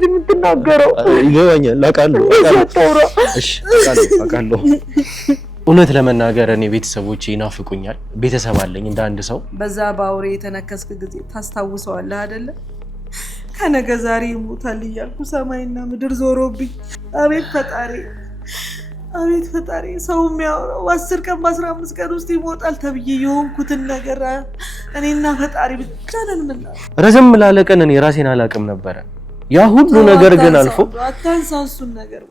እንደዚህ የምትናገረው? ይገባኛል አውቃለሁ እሺ አውቃለሁ እውነት ለመናገር እኔ ቤተሰቦቼ ይናፍቁኛል ቤተሰብ አለኝ እንደ አንድ ሰው በዛ ባውሬ የተነከስክ ጊዜ ታስታውሰዋለህ አይደለ ከነገ ዛሬ ይሞታል እያልኩ ሰማይና ምድር ዞሮብኝ አቤት ፈጣሪ ሰው የሚያወራው 10 ቀን በ15 ቀን ውስጥ ይሞታል ተብዬ የሆንኩትን ነገር እኔና ፈጣሪ ብቻ ነን ምና ረዘም ላለ ቀን እኔ ራሴን አላቅም ነበር ያ ሁሉ ነገር ግን አልፎ አታንሳሱን ነገር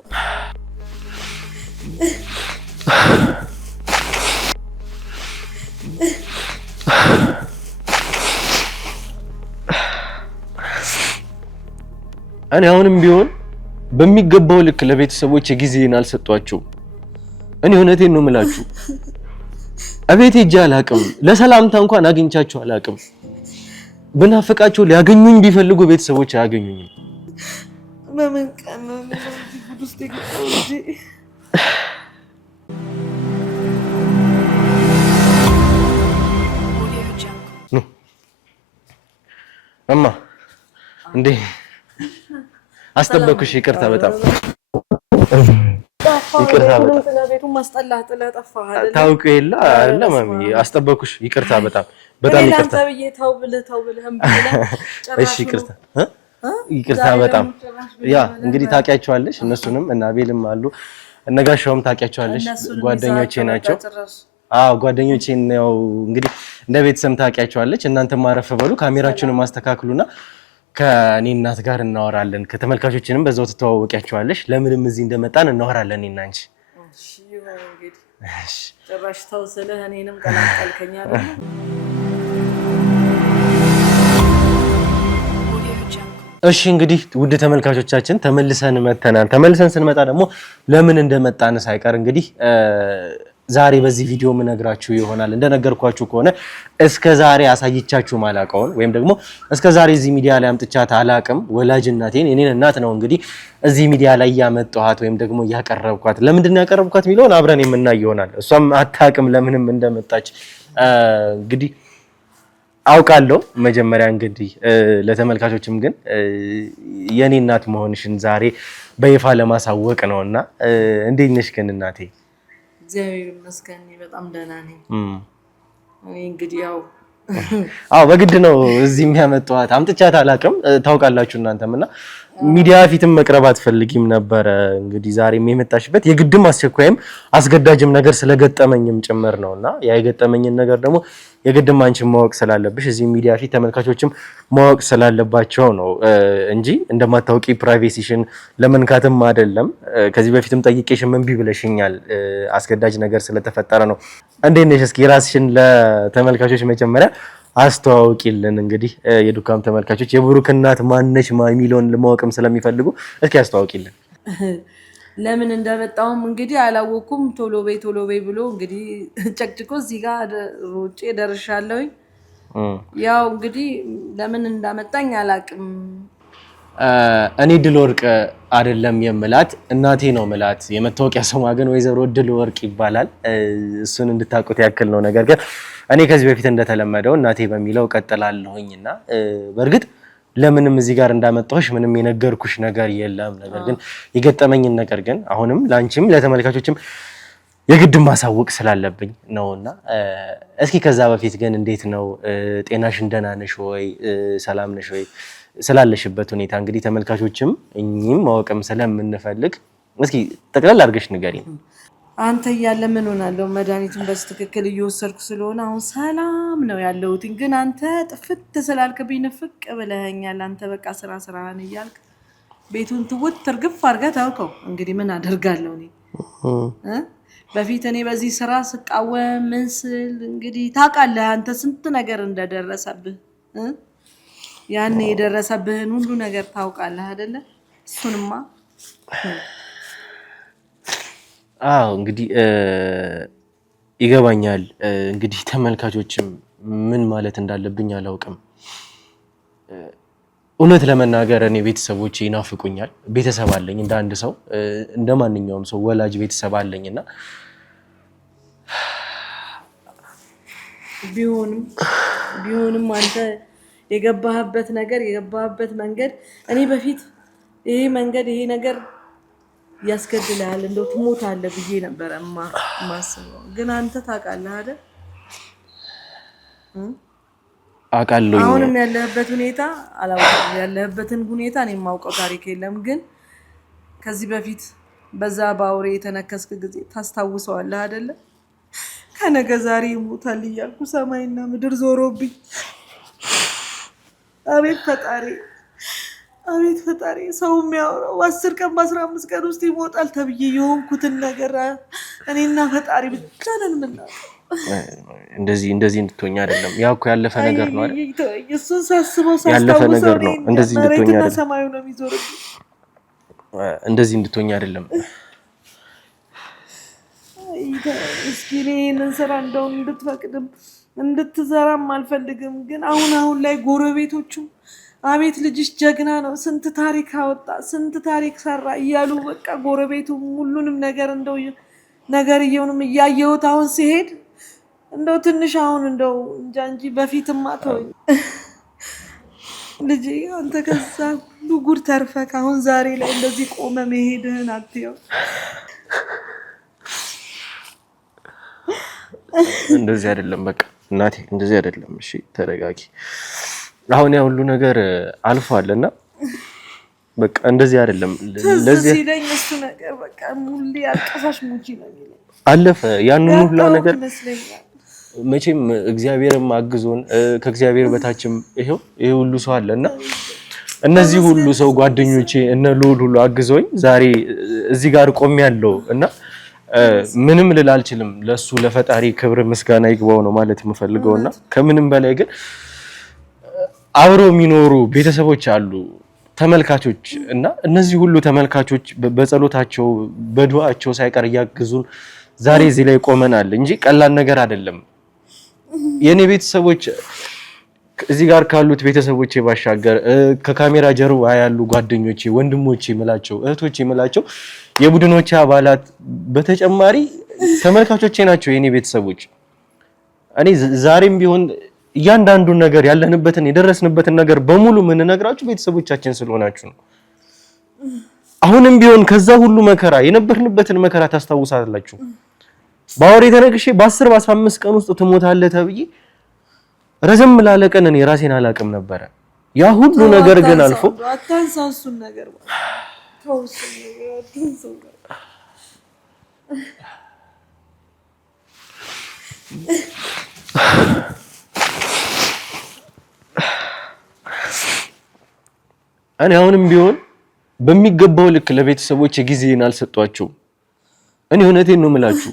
እኔ አሁንም ቢሆን በሚገባው ልክ ለቤተሰቦች ጊዜን አልሰጧቸው እኔ እውነቴን ነው የምላችሁ አቤት ሄጄ አላቅም ለሰላምታ እንኳን አግኝቻቸው አላቅም ብናፍቃቸው ሊያገኙኝ ቢፈልጉ ቤተሰቦች አያገኙኝም በምን ቀን ነው ጉድ ውስጥ የገባው እንጂ እማ እንዴ አስጠበኩሽ ይቅርታ በጣም ይቅርታ በጣም ስለቤቱም ማስጠላህ ጥለጠፋህ አይደል ታውቁ የለ አይደል ማሚ አስጠበኩሽ ይቅርታ በጣም ይቅርታ ተው ብለህም እሺ ይቅርታ በጣም ያ እንግዲህ ታውቂያቸዋለሽ እነሱንም እና አቤልም አሉ እነጋሻውም ታውቂያቸዋለሽ ጓደኞቼ ናቸው ጓደኞቼ ነው እንግዲህ እንደ ቤተሰብ ታውቂያቸዋለሽ እናንተም ማረፍ በሉ ካሜራችሁን ማስተካክሉና ከኔ እናት ጋር እናወራለን ከተመልካቾችንም በዛው ተተዋወቂያቸዋለሽ ለምንም እዚህ እንደመጣን እናወራለን እኔና አንቺ እሺ ይሁን እንግዲህ እሺ ጭራሽ ተው ስለህ እኔንም ቀላቀልከኝ አይደል እሺ እንግዲህ ውድ ተመልካቾቻችን ተመልሰን መተናል ተመልሰን ስንመጣ ደግሞ ለምን እንደመጣን ሳይቀር እንግዲህ ዛሬ በዚህ ቪዲዮ ምነግራችሁ ይሆናል እንደነገርኳችሁ ከሆነ እስከ ዛሬ አሳይቻችሁ ማላቀውን ወይም ደግሞ እስከ ዛሬ እዚህ ሚዲያ ላይ አምጥቻት አላቅም ወላጅ እናቴን የኔን እናት ነው እንግዲህ እዚህ ሚዲያ ላይ ያመጣኋት ወይም ደግሞ ያቀረብኳት ለምንድን ነው ያቀረብኳት ሚሊዮን አብረን የምናይ ይሆናል እሷም አታቅም ለምንም እንደመጣች እንግዲህ አውቃለሁ መጀመሪያ እንግዲህ ለተመልካቾችም ግን የኔ እናት መሆንሽን ዛሬ በይፋ ለማሳወቅ ነውና እንዴት ነሽ ግን እናቴ እግዚአብሔር ይመስገን በጣም ደህና ነኝ እኔ እንግዲህ በግድ ነው እዚህ የሚያመጣዋት አምጥቻት አላቅም ታውቃላችሁ እናንተምና ሚዲያ ፊትም መቅረብ አትፈልጊም ነበር እንግዲህ ዛሬ የመጣሽበት የግድም አስቸኳይም አስገዳጅም ነገር ስለገጠመኝም ጭምር ነውና ያ የገጠመኝን ነገር ደግሞ የግድም አንቺ ማወቅ ስላለብሽ እዚህ ሚዲያ ፊት ተመልካቾችም ማወቅ ስላለባቸው ነው እንጂ እንደማታውቂ ፕራይቬሲሽን ለመንካትም አይደለም ከዚህ በፊትም ጠይቄሽም እንቢ ብለሽኛል አስገዳጅ ነገር ስለተፈጠረ ነው እንዴት ነሽ እስኪ ራስሽን ለተመልካቾች መጀመሪያ አስተዋውቂልን እንግዲህ የዱካም ተመልካቾች የብሩክ እናት ማነሽ ሚሊዮን ለማወቅም ስለሚፈልጉ እስኪ አስተዋውቂልን ለምን እንደመጣውም እንግዲህ አላወኩም ቶሎ በይ ብሎ እንግዲህ ጨቅጭቆ እዚህ ጋር ሮጬ ደርሻለሁ ያው እንግዲህ ለምን እንዳመጣኝ አላቅም እኔ ድል ወርቅ አይደለም የምላት እናቴ ነው ምላት የመታወቂያ ስሟ ግን ወይዘሮ ድል ወርቅ ይባላል እሱን እንድታውቁት ያክል ነው ነገር ግን እኔ ከዚህ በፊት እንደተለመደው እናቴ በሚለው ቀጥላለሁኝና በርግጥ ለምንም እዚህ ጋር እንዳመጣሁሽ ምንም የነገርኩሽ ነገር የለም ነገር ግን የገጠመኝን ነገር ግን አሁንም ላንቺም ለተመልካቾችም የግድ ማሳወቅ ስላለብኝ ነውና እስኪ ከዛ በፊት ግን እንዴት ነው ጤናሽ እንደና ነሽ ወይ ሰላም ነሽ ወይ ስላለሽበት ሁኔታ እንግዲህ ተመልካቾችም እኚህም ማወቅም ስለምንፈልግ እስኪ ጠቅላላ አድርገሽ ንገሪኝ አንተ ያለ ምን ሆናለው መድኃኒቱን በስትክክል እየወሰድኩ ስለሆነ አሁን ሰላም ነው ያለሁት ግን አንተ ጥፍት ስላልከብኝ ንፍቅ ብለኸኛል አንተ በቃ ስራህን እያልክ ቤቱን ትውት ትርግፍ አድርገህ ታውቀው እንግዲህ ምን አደርጋለሁ እኔ በፊት እኔ በዚህ ስራ ስቃወም ምስል እንግዲህ ታውቃለህ አንተ ስንት ነገር እንደደረሰብህ ያን የደረሰብህን ሁሉ ነገር ታውቃለህ አይደለ እሱንማ እንግዲህ ይገባኛል እንግዲህ ተመልካቾችም ምን ማለት እንዳለብኝ አላውቅም እውነት ለመናገር እኔ ቤተሰቦቼ ይናፍቁኛል ቤተሰብ አለኝ እንደ አንድ ሰው እንደማንኛውም ሰው ወላጅ ቤተሰብ አለኝና ቢሆንም አንተ የገባህበት መንገድ እኔ በፊት ይሄ መንገድ ይሄ ነገር ያስገድላል እንደው ትሞታለህ ብዬ ነበር ማስበው። ግን አንተ ታውቃለህ አይደል? አውቃለሁ። አሁንም ያለህበት ሁኔታ አላውቅም። ያለህበትን ሁኔታ እኔ የማውቀው ታሪክ የለም። ግን ከዚህ በፊት በዛ ባውሬ የተነከስክ ጊዜ ታስታውሰዋለህ አይደለ? ከነገ ዛሬ ይሞታል እያልኩ ሰማይና ምድር ዞሮብኝ፣ አቤት ፈጣሪ አቤት ፈጣሪ። ሰው የሚያወራው በ10 ቀን በ15 ቀን ውስጥ ይሞታል ተብዬ የሆንኩትን ነገር እኔና ፈጣሪ ብቻ ነን የምናውቀው። እንደዚህ እንድትሆኝ አይደለም። ያ እኮ ያለፈ ነገር ነው አይደል? እሱን ሳስበው ሳስታውሰው እንደዚህ እንድትሆኝ አይደለም። ሰማዩ ነው የሚዞርብኝ። እንደዚህ እንድትሆኝ አይደለም። እስኪ ይሄንን ስራ እንደው እንድትፈቅድም እንድትዘራም አልፈልግም። ግን አሁን ላይ ጎረቤቶቹ አቤት ልጅሽ ጀግና ነው፣ ስንት ታሪክ አወጣ፣ ስንት ታሪክ ሰራ እያሉ በቃ ጎረቤቱ ሁሉንም ነገር እንደው ነገርየውንም እያየሁት አሁን ሲሄድ እንደው ትንሽ አሁን እንደው እንጃ እንጂ በፊትማ ተወኝ ልጄ። አንተ ከዛ ሁሉ ጉድ ተርፈህ አሁን ዛሬ ላይ እንደዚህ ቆመ መሄድህን አትየው። እንደዚህ አይደለም በቃ እናቴ፣ እንደዚህ አይደለም። እሺ ተረጋጊ። አሁን ያ ሁሉ ነገር አልፏልና በቃ እንደዚህ አይደለም። ለዚህ ሲለኝ እሱ ነገር በቃ ሙሉ ያቀፋሽ ሙጂ ነው የሚለኝ። አለፈ ያንን ሁሉ ነገር መቼም እግዚአብሔርም አግዞን ከእግዚአብሔር በታችም ይሄ ሁሉ ሰው አለና እነዚህ ሁሉ ሰው ጓደኞቼ እነ ልዑል ሁሉ አግዞኝ ዛሬ እዚህ ጋር ቆሜያለሁ እና ምንም ልል አልችልም። ለሱ ለፈጣሪ ክብር ምስጋና ይግባው ነው ማለት የምፈልገውና ከምንም በላይ ግን አብሮ የሚኖሩ ቤተሰቦች አሉ፣ ተመልካቾች እና እነዚህ ሁሉ ተመልካቾች በጸሎታቸው በዱዓቸው ሳይቀር እያግዙን ዛሬ እዚህ ላይ ቆመናል እንጂ ቀላል ነገር አይደለም። የኔ ቤተሰቦች እዚህ ጋር ካሉት ቤተሰቦቼ ባሻገር ከካሜራ ጀርባ ያሉ ጓደኞቼ፣ ወንድሞቼ የምላቸው እህቶቼ የምላቸው የቡድኖቼ አባላት በተጨማሪ ተመልካቾቼ ናቸው የኔ ቤተሰቦች። እኔ ዛሬም ቢሆን እያንዳንዱን ነገር ያለንበትን የደረስንበትን ነገር በሙሉ የምንነግራችሁ ቤተሰቦቻችን ስለሆናችሁ ነው። አሁንም ቢሆን ከዛ ሁሉ መከራ የነበርንበትን መከራ ታስታውሳላችሁ። ባወሬ ተነግሼ በ10 በ15 ቀን ውስጥ ትሞታለህ ተብዬ ረዘም ላለ ቀን እኔ ራሴን አላቅም ነበረ። ያ ሁሉ ነገር ግን አልፎ አታንሳሱን ነገር እኔ አሁንም ቢሆን በሚገባው ልክ ለቤተሰቦች ጊዜን አልሰጧቸውም። እኔ እውነቴን ነው የምላችሁ።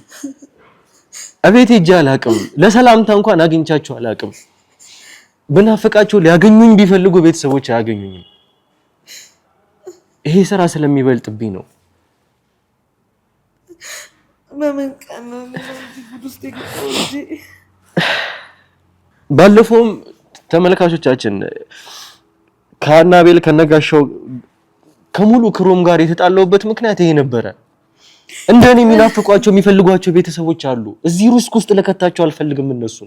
አቤት ሄጄ አላቅም፣ ለሰላምታ እንኳን አግኝቻቸው አላቅም። ብናፍቃቸው ሊያገኙኝ ቢፈልጉ ቤተሰቦች አያገኙኝም። ይሄ ስራ ስለሚበልጥብኝ ነው። ባለፈውም ተመልካቾቻችን ከአናቤል ከነጋሻው ከሙሉ ክሮም ጋር የተጣላውበት ምክንያት ይሄ ነበረ። እንደኔ የሚናፍቋቸው የሚፈልጓቸው ቤተሰቦች አሉ። እዚህ ሩስክ ውስጥ ለከታቸው አልፈልግም እነሱ።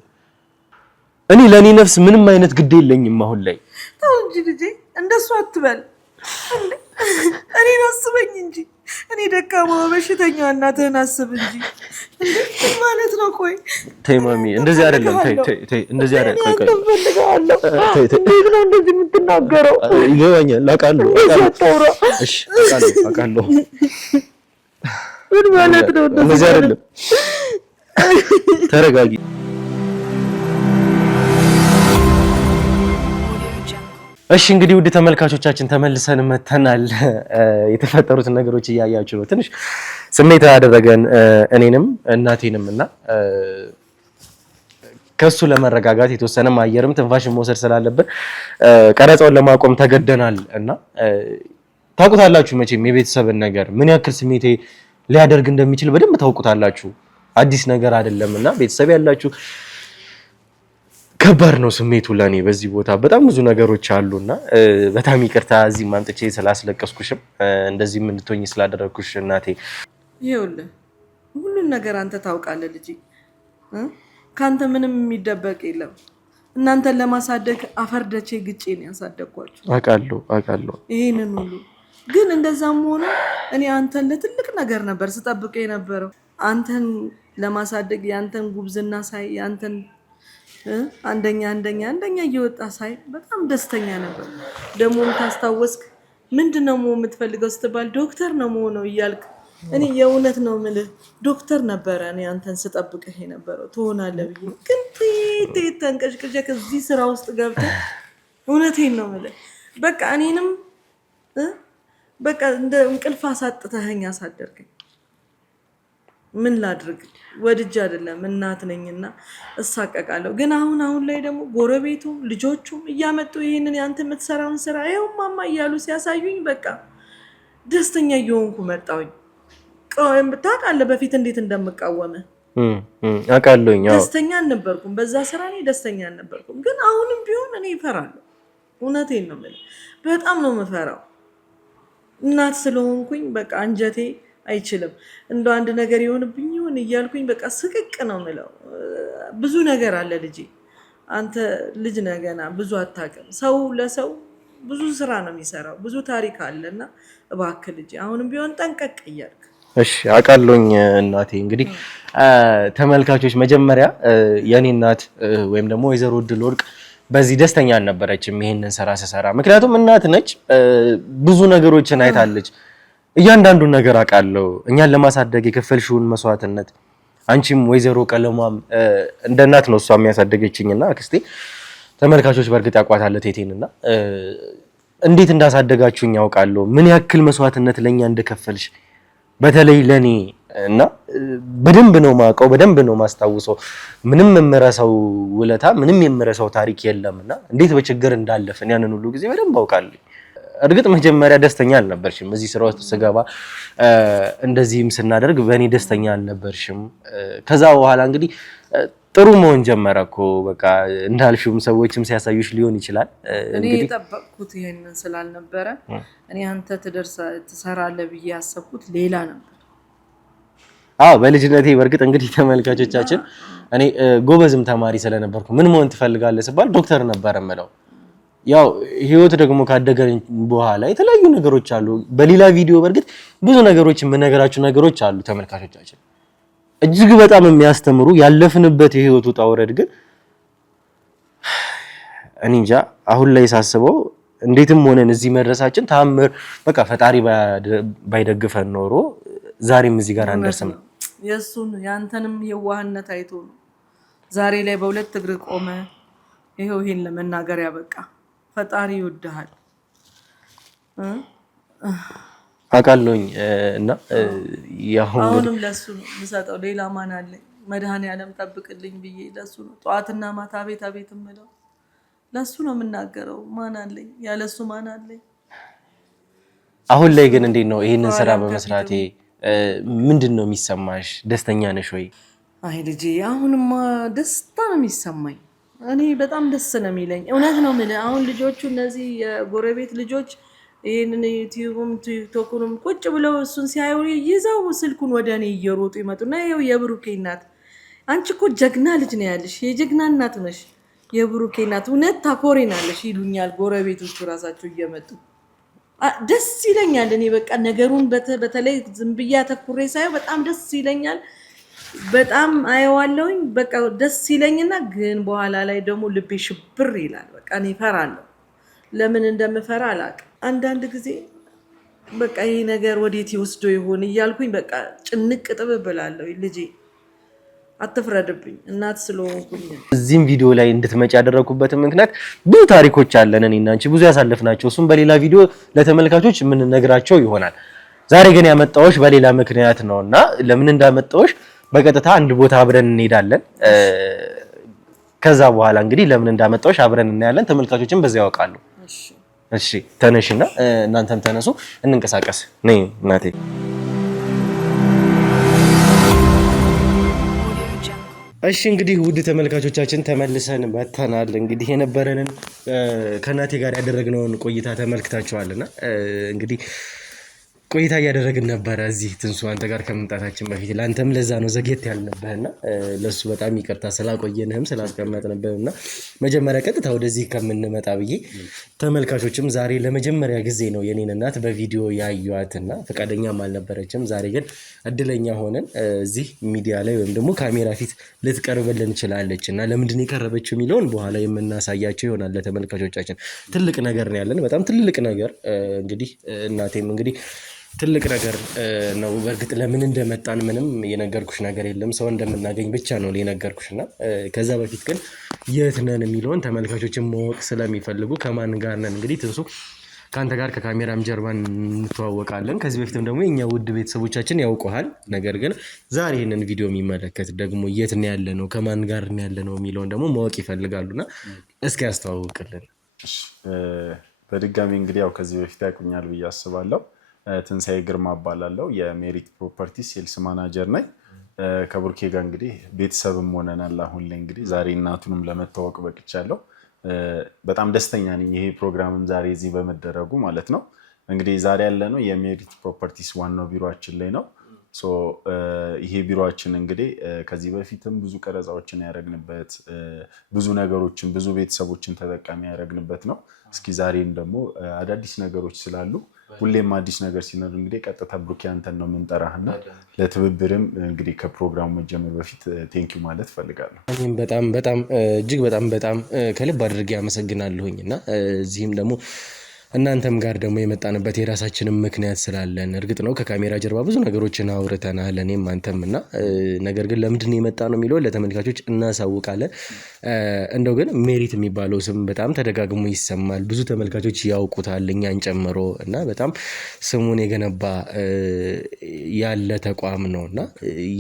እኔ ለኔ ነፍስ ምንም አይነት ግድ የለኝም አሁን ላይ። ተው እንጂ ልጄ እንደሱ አትበል። እኔን አስበኝ እንጂ እኔ ደካማ በሽተኛ እናትህን አስብ እንጂ ምን ማለት ነው? ቆይ ተይ ማሚ፣ እንደዚህ አይደለም። ተይ እንደዚህ አይደለም። እንዴት ነው እንደዚህ የምትናገረው? ይገባኛል፣ አውቃለሁ። እሺ አውቃለሁ። ምን ማለት ነው? እንደዚህ አይደለም። ተረጋጊ። እሺ እንግዲህ ውድ ተመልካቾቻችን ተመልሰን መተናል። የተፈጠሩትን ነገሮች እያያችሁ ነው። ትንሽ ስሜት ያደረገን እኔንም እናቴንም እና ከሱ ለመረጋጋት የተወሰነ አየርም ትንፋሽን መውሰድ ስላለብን ቀረጻውን ለማቆም ተገደናል እና ታውቁታላችሁ መቼም የቤተሰብን ነገር ምን ያክል ስሜቴ ሊያደርግ እንደሚችል በደንብ ታውቁታላችሁ። አዲስ ነገር አይደለምና ቤተሰብ ያላችሁ ከባድ ነው ስሜቱ ለኔ። በዚህ ቦታ በጣም ብዙ ነገሮች አሉና በጣም ይቅርታ እዚህ ማምጥቼ ስላስለቀስኩሽም እንደዚህ ምን እንድትሆኝ ስላደረኩሽ እናቴ። ይኸውልህ ሁሉን ነገር አንተ ታውቃለህ ልጄ። ካንተ ምንም የሚደበቅ የለም። እናንተን ለማሳደግ አፈርደቼ ግጬ ነው ያሳደግኳችሁ። አውቃለሁ። ይሄንን ሁሉ ግን እንደዛም ሆኖ እኔ አንተን ለትልቅ ነገር ነበር ስጠብቅ የነበረው። አንተን ለማሳደግ ያንተን ጉብዝና ሳይ ያንተን አንደኛ እየወጣ ሳይ በጣም ደስተኛ ነበር። ደግሞም ታስታወስክ ምንድነው የምትፈልገው ስትባል ዶክተር ነው የምሆነው እያልክ እኔ የእውነት ነው የምልህ ዶክተር ነበረ እኔ አንተን ስጠብቅህ የነበረው ትሆናለህ ብዬ ግን ተንቀሽቅሼ ከዚህ ስራ ውስጥ ገብተህ እውነቴን ነው የምልህ በቃ እኔንም በቃ እንደ እንቅልፍ አሳጥተኸኝ አሳደርከኝ። ምን ላድርግ ወድጄ አይደለም እናት ነኝና እሳቀቃለሁ። ግን አሁን ላይ ደግሞ ጎረቤቱም ልጆቹም እያመጡ ይሄንን ያንተ የምትሰራውን ስራ ይኸው ማማ እያሉ ሲያሳዩኝ በቃ ደስተኛ እየሆንኩ መጣሁኝ። ታውቃለህ በፊት እንዴት እንደምቃወምህ አውቃለሁኝ። ደስተኛ አልነበርኩም በዛ ስራ እኔ ደስተኛ አልነበርኩም። ግን አሁንም ቢሆን እኔ እፈራለሁ። እውነቴን ነው የምልህ በጣም ነው የምፈራው። እናት ስለሆንኩኝ በቃ አንጀቴ አይችልም። እንደው አንድ ነገር ይሆንብኝ ይሆን እያልኩኝ በቃ ስቅቅ ነው የምለው። ብዙ ነገር አለ ልጄ፣ አንተ ልጅ ነህ ገና ብዙ አታውቅም። ሰው ለሰው ብዙ ስራ ነው የሚሰራው፣ ብዙ ታሪክ አለና እባክህ ልጄ አሁንም ቢሆን ጠንቀቅ እያልክ። እሺ አውቃለሁኝ እናቴ። እንግዲህ ተመልካቾች መጀመሪያ የኔ እናት ወይም ደግሞ ወይዘሮ ድል ወርቅ በዚህ ደስተኛ አልነበረችም ይሄንን ስራ ስሰራ። ምክንያቱም እናት ነች፣ ብዙ ነገሮችን አይታለች። እያንዳንዱን ነገር አውቃለሁ። እኛን ለማሳደግ የከፈልሽውን መስዋዕትነት አንቺም ወይዘሮ ቀለሟም እንደ እናት ነው እሷ የሚያሳደገችኝና አክስቴ ተመልካቾች በእርግጥ ያውቋታል ቴቴንና እንዴት እንዳሳደጋችሁኝ ያውቃለሁ። ምን ያክል መስዋዕትነት ለኛ እንደከፈልሽ በተለይ ለኔ እና በደንብ ነው ማውቀው፣ በደንብ ነው ማስታውሰው። ምንም የምረሳው ውለታ፣ ምንም የምረሳው ታሪክ የለምና እንዴት በችግር እንዳለፈን ያንን ሁሉ ጊዜ በደንብ አውቃለሁ። እርግጥ መጀመሪያ ደስተኛ አልነበርሽም። እዚህ ስራ ውስጥ ስገባ እንደዚህም ስናደርግ በእኔ ደስተኛ አልነበርሽም። ከዛ በኋላ እንግዲህ ጥሩ መሆን ጀመረ እኮ በቃ እንዳልሽውም ሰዎችም ሲያሳዩሽ ሊሆን ይችላል። እኔ የጠበቅኩት ይሄንን ስላልነበረ እኔ አንተ ትሰራለህ ብዬ ያሰብኩት ሌላ ነበር። አዎ በልጅነቴ በእርግጥ እንግዲህ ተመልካቾቻችን እኔ ጎበዝም ተማሪ ስለነበርኩ ምን መሆን ትፈልጋለህ ስባል ዶክተር ነበር የምለው። ያው ህይወት ደግሞ ካደገኝ በኋላ የተለያዩ ነገሮች አሉ። በሌላ ቪዲዮ በእርግጥ ብዙ ነገሮች የምነግራችሁ ነገሮች አሉ ተመልካቾቻችን፣ እጅግ በጣም የሚያስተምሩ ያለፍንበት የህይወት ውጣ ውረድ። ግን እኔ እንጃ አሁን ላይ ሳስበው እንዴትም ሆነን እዚህ መድረሳችን ተአምር፣ በቃ ፈጣሪ ባይደግፈን ኖሮ ዛሬም እዚህ ጋር አንደርስም። የሱን ያንተንም የዋህነት አይቶ ነው ዛሬ ላይ በሁለት እግር ቆመ ይሄው ይሄን ለመናገር ያበቃ። ፈጣሪ ይወድሃል አውቃለሁኝ። እና አሁንም ለሱ ነው የምሰጠው። ሌላ ማን አለኝ? መድኃኔዓለም ጠብቅልኝ ብዬ ለሱ ነው ጠዋትና ማታ ቤት የምለው። ለሱ ነው የምናገረው። ማን አለኝ? ያለሱ ማን አለኝ? አሁን ላይ ግን እንዴት ነው ይሄንን ስራ በመስራቴ ምንድን ነው የሚሰማሽ? ደስተኛ ነሽ ወይ? አይ ልጄ አሁንማ ደስታ ነው የሚሰማኝ። እኔ በጣም ደስ ነው የሚለኝ። እውነት ነው የምልህ። አሁን ልጆቹ እነዚህ የጎረቤት ልጆች ይሄንን ዩቲዩብም ቲክቶክንም ቁጭ ብለው እሱን ሲያዩ ይዘው ስልኩን ወደ እኔ እየሮጡ ይመጡና ይኸው የብሩኬ እናት አንቺ እኮ ጀግና ልጅ ነው ያለሽ፣ የጀግና እናት ነሽ፣ የብሩኬ እናት እውነት ታኮሪናለሽ ይሉኛል ጎረቤቶቹ ራሳቸው እየመጡ። ደስ ይለኛል። እኔ በቃ ነገሩን በተለይ ዝም ብዬ አተኩሬ ሳየው በጣም ደስ ይለኛል። በጣም አየዋለሁኝ በቃ ደስ ይለኝና ግን በኋላ ላይ ደግሞ ልቤ ሽብር ይላል። በቃ እኔ እፈራለሁ። ለምን እንደምፈራ አላውቅም። አንዳንድ ጊዜ በቃ ይሄ ነገር ወዴት ይወስዶ ይሆን እያልኩኝ በቃ ጭንቅ ጥብብ እላለሁ። ልጄ አትፍረድብኝ፣ እናት ስለሆንኩኝ። እዚህም ቪዲዮ ላይ እንድትመጪ ያደረኩበትን ምክንያት ብዙ ታሪኮች አለን እኔና አንቺ ብዙ ያሳለፍናቸው፣ እሱም በሌላ ቪዲዮ ለተመልካቾች የምንነግራቸው ይሆናል። ዛሬ ግን ያመጣሁሽ በሌላ ምክንያት ነውና ለምን እንዳመጣሁሽ በቀጥታ አንድ ቦታ አብረን እንሄዳለን። ከዛ በኋላ እንግዲህ ለምን እንዳመጣሁሽ አብረን እናያለን። ተመልካቾችን በዚያ ያውቃሉ። እሺ ተነሽና እናንተም ተነሱ፣ እንንቀሳቀስ። ነይ እናቴ። እሺ እንግዲህ ውድ ተመልካቾቻችን ተመልሰን መተናል። እንግዲህ የነበረንን ከእናቴ ጋር ያደረግነውን ቆይታ ተመልክታችኋልና እንግዲህ ቆይታ እያደረግን ነበረ እዚህ ትንሱ አንተ ጋር ከመምጣታችን በፊት ለአንተም ለዛ ነው ዘግየት ያልነበህና ለሱ በጣም ይቅርታ ስላቆየንህም ስላስቀመጥንብህና መጀመሪያ ቀጥታ ወደዚህ ከምንመጣ ብዬ ተመልካቾችም ዛሬ ለመጀመሪያ ጊዜ ነው የኔን እናት በቪዲዮ ያዩዋትና ፈቃደኛም አልነበረችም። ዛሬ ግን እድለኛ ሆነን እዚህ ሚዲያ ላይ ወይም ደግሞ ካሜራ ፊት ልትቀርብልን ችላለች እና ለምንድን የቀረበችው የሚለውን በኋላ የምናሳያቸው ይሆናል። ለተመልካቾቻችን ትልቅ ነገር ነው ያለን፣ በጣም ትልቅ ነገር። እንግዲህ እናቴም እንግዲህ ትልቅ ነገር ነው። በእርግጥ ለምን እንደመጣን ምንም የነገርኩሽ ነገር የለም። ሰው እንደምናገኝ ብቻ ነው የነገርኩሽና ከዛ በፊት ግን የት ነን የሚለውን ተመልካቾችን ማወቅ ስለሚፈልጉ ከማን ጋር ነን እንግዲህ ትንሱ ከአንተ ጋር ከካሜራም ጀርባን እንተዋወቃለን። ከዚህ በፊትም ደግሞ የኛ ውድ ቤተሰቦቻችን ያውቁሃል። ነገር ግን ዛሬ ይህንን ቪዲዮ የሚመለከት ደግሞ የት ነው ያለ ነው ከማን ጋር ነው ያለ ነው የሚለውን ደግሞ ማወቅ ይፈልጋሉና እስኪ ያስተዋውቅልን። በድጋሚ እንግዲህ ያው ከዚህ በፊት ያውቁኛል ብዬ አስባለሁ። ትንሳኤ ግርማ እባላለሁ። የሜሪት ፕሮፐርቲ ሴልስ ማናጀር ነኝ። ከቡርኬ ጋር እንግዲህ ቤተሰብም ሆነናል። አሁን ላይ እንግዲህ ዛሬ እናቱንም ለመታወቅ በቅቻለሁ። በጣም ደስተኛ ነኝ ይሄ ፕሮግራምም ዛሬ እዚህ በመደረጉ ማለት ነው። እንግዲህ ዛሬ ያለ ነው የሜሪት ፕሮፐርቲስ ዋናው ቢሮአችን ላይ ነው። ይሄ ቢሮአችን እንግዲህ ከዚህ በፊትም ብዙ ቀረጻዎችን ያደረግንበት ብዙ ነገሮችን ብዙ ቤተሰቦችን ተጠቃሚ ያደረግንበት ነው። እስኪ ዛሬም ደግሞ አዳዲስ ነገሮች ስላሉ ሁሌም አዲስ ነገር ሲኖር እንግዲህ ቀጥታ ብሩክ አንተን ነው የምንጠራህና ለትብብርም እንግዲህ ከፕሮግራሙ መጀመር በፊት ቴንኪው ማለት ፈልጋለሁ። እኔም በጣም እጅግ በጣም ከልብ አድርጌ አመሰግናለሁኝና እዚህም ደግሞ እናንተም ጋር ደግሞ የመጣንበት የራሳችንን ምክንያት ስላለን እርግጥ ነው ከካሜራ ጀርባ ብዙ ነገሮችን አውርተናል እኔም አንተም እና ነገር ግን ለምንድን የመጣ ነው የሚለው ለተመልካቾች እናሳውቃለን። እንደው ግን ሜሪት የሚባለው ስም በጣም ተደጋግሞ ይሰማል። ብዙ ተመልካቾች ያውቁታል እኛን ጨምሮ እና በጣም ስሙን የገነባ ያለ ተቋም ነውና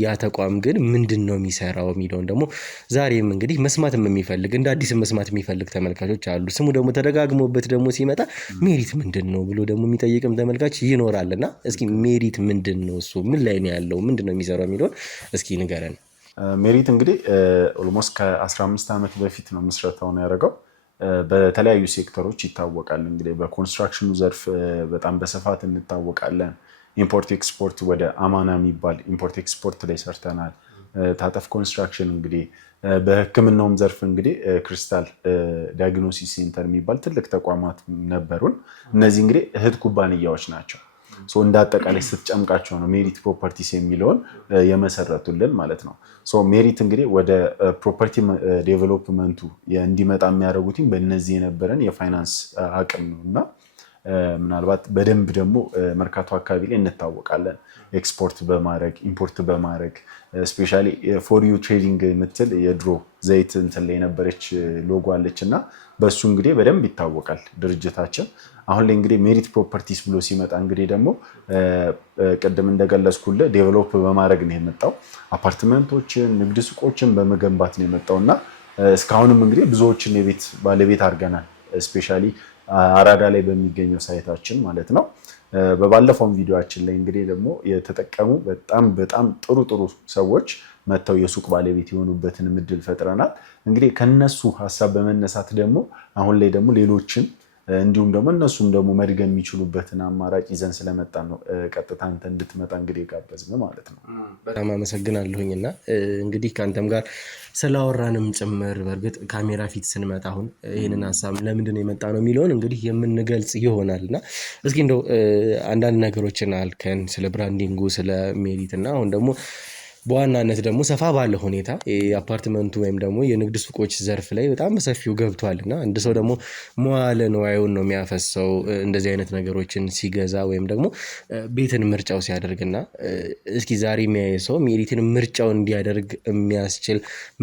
ያ ተቋም ግን ምንድን ነው የሚሰራው የሚለውን ደግሞ ዛሬም እንግዲህ መስማትም የሚፈልግ እንደ አዲስ መስማት የሚፈልግ ተመልካቾች አሉ። ስሙ ደግሞ ተደጋግሞበት ደግሞ ሲመጣ ሜሪት ምንድን ነው ብሎ ደግሞ የሚጠይቅም ተመልካች ይኖራልና እስኪ ሜሪት ምንድን ነው እሱ ምን ላይ ነው ያለው ምንድን ነው የሚሰራው የሚለውን እስኪ ንገረን። ሜሪት እንግዲህ ኦልሞስት ከ15 ዓመት በፊት ነው ምስረታውን ያደረገው። በተለያዩ ሴክተሮች ይታወቃል። እንግዲህ በኮንስትራክሽኑ ዘርፍ በጣም በስፋት እንታወቃለን። ኢምፖርት ኤክስፖርት ወደ አማና የሚባል ኢምፖርት ኤክስፖርት ላይ ሰርተናል። ታጠፍ ኮንስትራክሽን እንግዲህ በሕክምናውም ዘርፍ እንግዲህ ክሪስታል ዳያግኖሲስ ሴንተር የሚባል ትልቅ ተቋማት ነበሩን። እነዚህ እንግዲህ እህት ኩባንያዎች ናቸው። እንደ አጠቃላይ ስትጨምቃቸው ነው ሜሪት ፕሮፐርቲስ የሚለውን የመሰረቱልን ማለት ነው። ሜሪት እንግዲህ ወደ ፕሮፐርቲ ዴቨሎፕመንቱ እንዲመጣ የሚያደርጉትኝ በእነዚህ የነበረን የፋይናንስ አቅም ነው እና ምናልባት በደንብ ደግሞ መርካቶ አካባቢ ላይ እንታወቃለን ኤክስፖርት በማድረግ ኢምፖርት በማድረግ ስፔሻሊ ፎር ዩ ትሬዲንግ የምትል የድሮ ዘይት እንትን ላይ የነበረች ሎጎ አለች እና በሱ እንግዲህ በደንብ ይታወቃል ድርጅታችን። አሁን ላይ እንግዲህ ሜሪት ፕሮፐርቲስ ብሎ ሲመጣ እንግዲህ ደግሞ ቅድም እንደገለጽኩልህ ዴቨሎፕ በማድረግ ነው የመጣው። አፓርትመንቶችን፣ ንግድ ሱቆችን በመገንባት ነው የመጣው እና እስካሁንም እንግዲህ ብዙዎችን የቤት ባለቤት አድርገናል። ስፔሻሊ አራዳ ላይ በሚገኘው ሳይታችን ማለት ነው። በባለፈውም ቪዲዮአችን ላይ እንግዲህ ደግሞ የተጠቀሙ በጣም ጥሩ ሰዎች መጥተው የሱቅ ባለቤት የሆኑበትን እድል ፈጥረናል። እንግዲህ ከነሱ ሀሳብ በመነሳት ደግሞ አሁን ላይ ደግሞ ሌሎችን እንዲሁም ደግሞ እነሱም ደግሞ መድገም የሚችሉበትን አማራጭ ይዘን ስለመጣ ነው ቀጥታ አንተ እንድትመጣ እንግዲህ ጋበዝን ማለት ነው። በጣም አመሰግናለሁኝና እንግዲህ ከአንተም ጋር ስላወራንም ጭምር በእርግጥ ካሜራ ፊት ስንመጣ አሁን ይህንን ሀሳብ ለምንድን ነው የመጣ ነው የሚለውን እንግዲህ የምንገልጽ ይሆናልና እስኪ እንደው አንዳንድ ነገሮችን አልከን ስለ ብራንዲንጉ ስለ ሜሪት እና አሁን ደግሞ በዋናነት ደግሞ ሰፋ ባለ ሁኔታ የአፓርትመንቱ ወይም ደግሞ የንግድ ሱቆች ዘርፍ ላይ በጣም በሰፊው ገብቷልና አንድ ሰው ደግሞ መዋለ ንዋዩን ነው የሚያፈሰው እንደዚህ አይነት ነገሮችን ሲገዛ ወይም ደግሞ ቤትን ምርጫው ሲያደርግና እስኪ ዛሬ የሚያይ ሰው ሜሪትን ምርጫው እንዲያደርግ የሚያስችል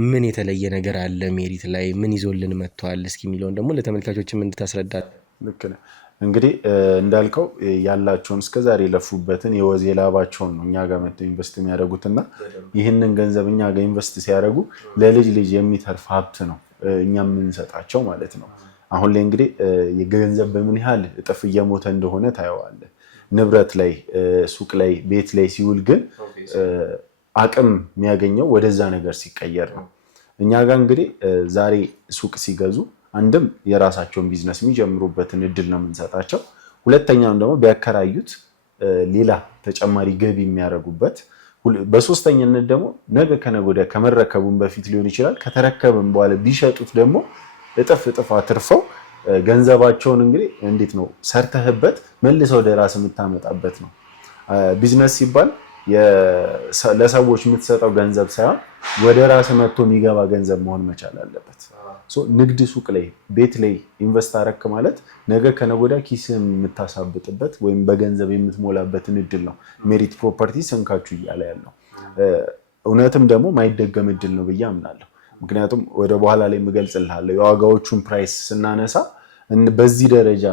ምን የተለየ ነገር አለ ሜሪት ላይ ምን ይዞልን መጥቷል እስኪ የሚለውን ደግሞ ለተመልካቾችም እንድታስረዳል። ልክ ነህ። እንግዲህ እንዳልከው ያላቸውን እስከዛሬ የለፉበትን የወዝ የላባቸውን ነው እኛ ጋር መጥተው ኢንቨስት የሚያደርጉትና ይህንን ገንዘብ እኛ ጋር ኢንቨስት ሲያደርጉ ለልጅ የሚተርፍ ሀብት ነው እኛ የምንሰጣቸው ማለት ነው። አሁን ላይ እንግዲህ የገንዘብ በምን ያህል እጥፍ እየሞተ እንደሆነ ታየዋለህ። ንብረት ላይ፣ ሱቅ ላይ፣ ቤት ላይ ሲውል ግን አቅም የሚያገኘው ወደዛ ነገር ሲቀየር ነው። እኛ ጋር እንግዲህ ዛሬ ሱቅ ሲገዙ አንድም የራሳቸውን ቢዝነስ የሚጀምሩበትን እድል ነው የምንሰጣቸው። ሁለተኛም ደግሞ ቢያከራዩት ሌላ ተጨማሪ ገቢ የሚያደርጉበት፣ በሶስተኛነት ደግሞ ነገ ከነገ ወዲያ ከመረከቡን በፊት ሊሆን ይችላል ከተረከብን በኋላ ቢሸጡት ደግሞ እጥፍ አትርፈው ገንዘባቸውን እንግዲህ እንዴት ነው ሰርተህበት መልሰው ወደ ራስ የምታመጣበት ነው። ቢዝነስ ሲባል ለሰዎች የምትሰጠው ገንዘብ ሳይሆን ወደ ራስ መጥቶ የሚገባ ገንዘብ መሆን መቻል አለበት። ንግድ ሱቅ ላይ ቤት ላይ ኢንቨስት አረክ ማለት ነገ ከነገ ወዲያ ኪስህን የምታሳብጥበት ወይም በገንዘብ የምትሞላበትን እድል ነው ሜሪት ፕሮፐርቲ ስንካችሁ እያለ ያለው። እውነትም ደግሞ ማይደገም እድል ነው ብዬ አምናለሁ። ምክንያቱም ወደ በኋላ ላይ የምገልጽልሃለሁ የዋጋዎቹን ፕራይስ ስናነሳ በዚህ ደረጃ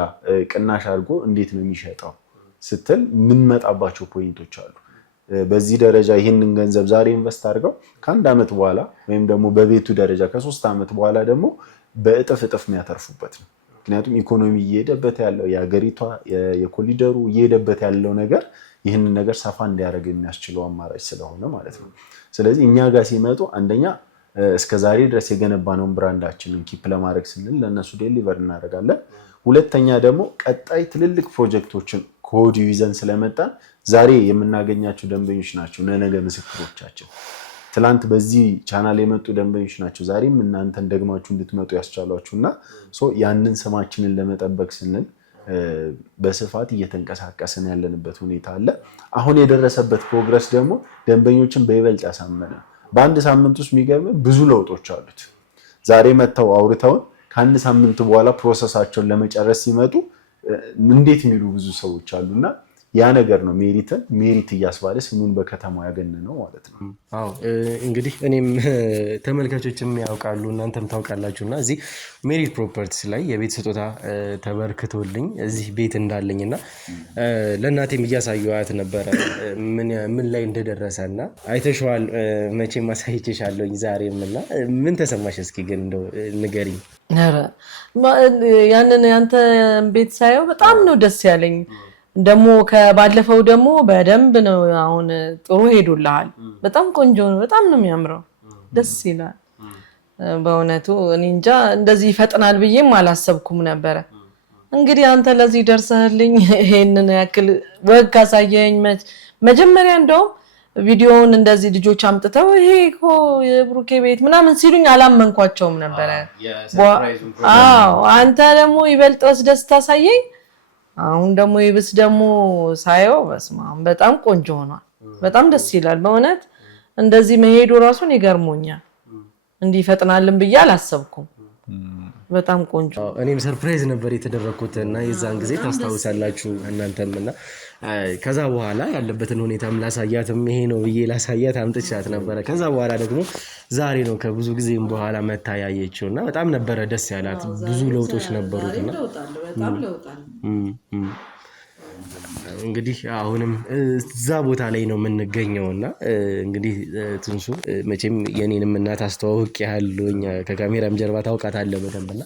ቅናሽ አድርጎ እንዴት ነው የሚሸጠው ስትል የምንመጣባቸው ፖይንቶች አሉ። በዚህ ደረጃ ይህንን ገንዘብ ዛሬ ኢንቨስት አድርገው ከአንድ ዓመት በኋላ ወይም ደግሞ በቤቱ ደረጃ ከ3 ዓመት በኋላ ደግሞ በእጥፍ የሚያተርፉበት ነው። ምክንያቱም ኢኮኖሚ እየሄደበት ያለው የሀገሪቷ የኮሊደሩ እየሄደበት ያለው ነገር ይህንን ነገር ሰፋ እንዲያደርግ የሚያስችለው አማራጭ ስለሆነ ማለት ነው። ስለዚህ እኛ ጋር ሲመጡ አንደኛ እስከ ዛሬ ድረስ የገነባነውን ብራንዳችንን ኪፕ ለማድረግ ስንል ለእነሱ ዴሊቨር እናደርጋለን። ሁለተኛ ደግሞ ቀጣይ ትልልቅ ፕሮጀክቶችን ከወዲሁ ይዘን ስለመጣን ዛሬ የምናገኛቸው ደንበኞች ናቸው ነገ ምስክሮቻችን። ትላንት በዚህ ቻናል የመጡ ደንበኞች ናቸው ዛሬም እናንተን ደግማችሁ እንድትመጡ ያስቻሏችሁና ያንን ስማችንን ለመጠበቅ ስንል በስፋት እየተንቀሳቀስን ያለንበት ሁኔታ አለ። አሁን የደረሰበት ፕሮግረስ ደግሞ ደንበኞችን በይበልጥ ያሳመነ። በአንድ ሳምንት ውስጥ የሚገርም ብዙ ለውጦች አሉት። ዛሬ መጥተው አውርተውን ከአንድ ሳምንት በኋላ ፕሮሰሳቸውን ለመጨረስ ሲመጡ እንዴት የሚሉ ብዙ ሰዎች አሉና ያ ነገር ነው ሜሪት እያስባለ ስሙን በከተማው ያገነነው ማለት ነው። አዎ እንግዲህ እኔም ተመልካቾችም ያውቃሉ እናንተም ታውቃላችሁና እዚህ ሜሪት ፕሮፐርቲስ ላይ የቤት ስጦታ ተበርክቶልኝ እዚህ ቤት እንዳለኝና ለእናቴም እያሳየኋት ነበረ ምን ላይ እንደደረሰና አይተሽዋል። መቼም አሳይቼሻለሁኝ ዛሬም እና ምን ተሰማሽ? እስኪ ግን እንደው ንገሪኝ። ያንን ያንተ ቤት ሳየው በጣም ነው ደስ ያለኝ። ደግሞ ከባለፈው ደግሞ በደንብ ነው አሁን ጥሩ ሄዶልሃል። በጣም ቆንጆ ነው። በጣም ነው የሚያምረው። ደስ ይላል በእውነቱ። እኔ እንጃ እንደዚህ ይፈጥናል ብዬም አላሰብኩም ነበረ። እንግዲህ አንተ ለዚህ ደርሰህልኝ ይሄንን ያክል ወግ ካሳየኝ መጀመሪያ እንደውም ቪዲዮውን እንደዚህ ልጆች አምጥተው ይሄ እኮ የብሩኬ ቤት ምናምን ሲሉኝ አላመንኳቸውም ነበረ። አንተ ደግሞ ይበልጥ ወስደህ ስታሳየኝ አሁን ደግሞ ይብስ ደግሞ ሳየው በስማም በጣም ቆንጆ ሆኗል። በጣም ደስ ይላል በእውነት። እንደዚህ መሄዱ ራሱን ይገርሞኛል። እንዲህ ይፈጥናልን ብዬ አላሰብኩም። በጣም ቆንጆ። እኔም ሰርፕራይዝ ነበር የተደረኩት እና የዛን ጊዜ ታስታውሳላችሁ እናንተም እና ከዛ በኋላ ያለበትን ሁኔታም ላሳያትም ይሄ ነው ብዬ ላሳያት አምጥቻት ነበረ። ከዛ በኋላ ደግሞ ዛሬ ነው ከብዙ ጊዜም በኋላ መታ ያየችው እና በጣም ነበረ ደስ ያላት። ብዙ ለውጦች ነበሩትና እንግዲህ አሁንም እዛ ቦታ ላይ ነው የምንገኘው እና እንግዲህ ትንሱ መቼም የኔንም እናት አስተዋውቅ ያለኝ ከካሜራም ጀርባ ታውቃታለህ በደንብ እና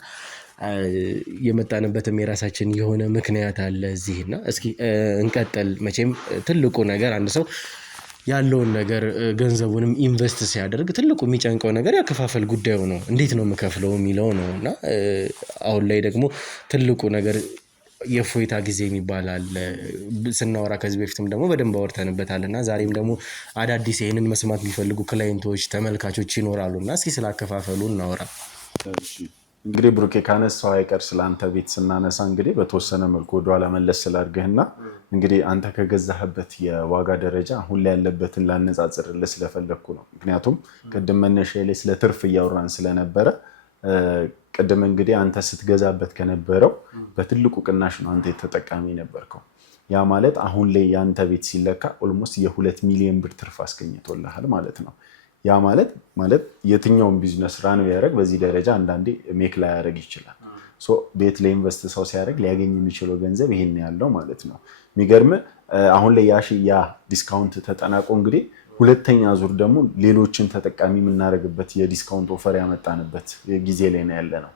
የመጣንበትም የራሳችን የሆነ ምክንያት አለ እዚህና እስኪ እንቀጥል። መቼም ትልቁ ነገር አንድ ሰው ያለውን ነገር ገንዘቡንም ኢንቨስት ሲያደርግ ትልቁ የሚጨንቀው ነገር ያከፋፈል ጉዳዩ ነው። እንዴት ነው የምከፍለው የሚለው ነው እና አሁን ላይ ደግሞ ትልቁ ነገር የፎይታ ጊዜ የሚባል አለ። ስናወራ ከዚህ በፊትም ደግሞ በደንብ አወርተንበታል እና ዛሬም ደግሞ አዳዲስ ይህንን መስማት የሚፈልጉ ክላይንቶች ተመልካቾች ይኖራሉና እስኪ ስላከፋፈሉ እናወራ። እንግዲህ ብሩኬ ካነሳው አይቀር ስለአንተ ቤት ስናነሳ እንግዲህ በተወሰነ መልኩ ወደኋላ መለስ ስላድርግህና እንግዲህ አንተ ከገዛህበት የዋጋ ደረጃ አሁን ላይ ያለበትን ላነጻጽርልህ ስለፈለግኩ ነው። ምክንያቱም ቅድም መነሻ ላይ ስለ ትርፍ እያወራን ስለነበረ ቅድም እንግዲህ አንተ ስትገዛበት ከነበረው በትልቁ ቅናሽ ነው አንተ የተጠቃሚ ነበርከው። ያ ማለት አሁን ላይ የአንተ ቤት ሲለካ ኦልሞስት የ2 ሚሊዮን ብር ትርፍ አስገኝቶልሃል ማለት ነው። ያ ማለት የትኛውን ቢዝነስ ራን ቢያደርግ በዚህ ደረጃ አንዳንዴ ሜክ ላይ ያደርግ ይችላል። ቤት ላይ ኢንቨስት ሰው ሲያደርግ ሊያገኝ የሚችለው ገንዘብ ይሄን ያለው ማለት ነው። የሚገርም አሁን ላይ ያ ዲስካውንት ተጠናቆ እንግዲህ ሁለተኛ ዙር ደግሞ ሌሎችን ተጠቃሚ የምናደርግበት የዲስካውንት ኦፈር ያመጣንበት ጊዜ ላይ ነው ያለ ነው።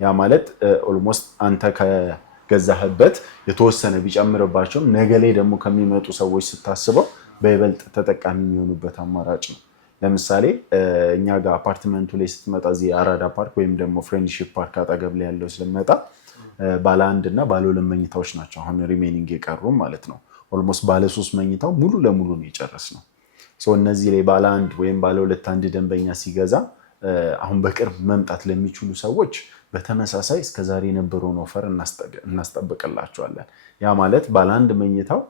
ያ ማለት ኦልሞስት አንተ ከገዛህበት የተወሰነ ቢጨምርባቸውም ነገ ላይ ደግሞ ከሚመጡ ሰዎች ስታስበው በይበልጥ ተጠቃሚ የሚሆኑበት አማራጭ ነው። ለምሳሌ እኛ ጋር አፓርትመንቱ ላይ ስትመጣ እዚህ አራዳ ፓርክ ወይም ደግሞ ፍሬንድሺፕ ፓርክ አጠገብ ላይ ያለው ስለመጣ ባለ 1 እና ባለ 2 መኝታዎች ናቸው አሁን ሪሜኒንግ የቀሩ ማለት ነው። ኦልሞስት ባለ 3 መኝታው ሙሉ ለሙሉ ነው የጨረስነው። እነዚህ ላይ ባለ 1 ወይም ባለ 2 አንድ ደንበኛ ሲገዛ አሁን በቅርብ መምጣት ለሚችሉ ሰዎች በተመሳሳይ እስከዛሬ የነበረውን ኦፈር እናስጠብቅላቸዋለን። ያ ማለት ባለ 1 መኝታው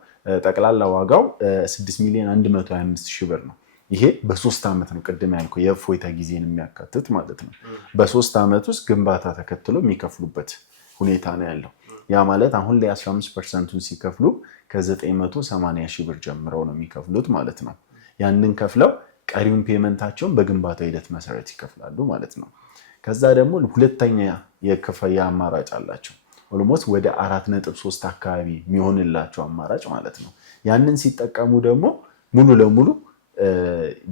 ጠቅላላ ዋጋው 6,125,000 ብር ነው። ይሄ በ3 ዓመት ነው ቅድም ያልኩት የእፎይታ ጊዜን የሚያካትት ማለት ነው። በ3 ዓመት ውስጥ ግንባታ ተከትሎ የሚከፍሉበት ሁኔታ ነው ያለው። ያ ማለት አሁን ላይ 15%ን ሲከፍሉ ከ980,000 ብር ጀምረው ነው የሚከፍሉት ማለት ነው። ያንን ከፍለው ቀሪውን ፔመንታቸውን በግንባታ ሂደት መሰረት ይከፍላሉ ማለት ነው። ከዛ ደግሞ ሁለተኛ የክፍያ አማራጭ አላቸው። ኦልሞስት ወደ 4.3 አካባቢ የሚሆንላቸው አማራጭ ማለት ነው። ያንን ሲጠቀሙ ደግሞ ሙሉ ለሙሉ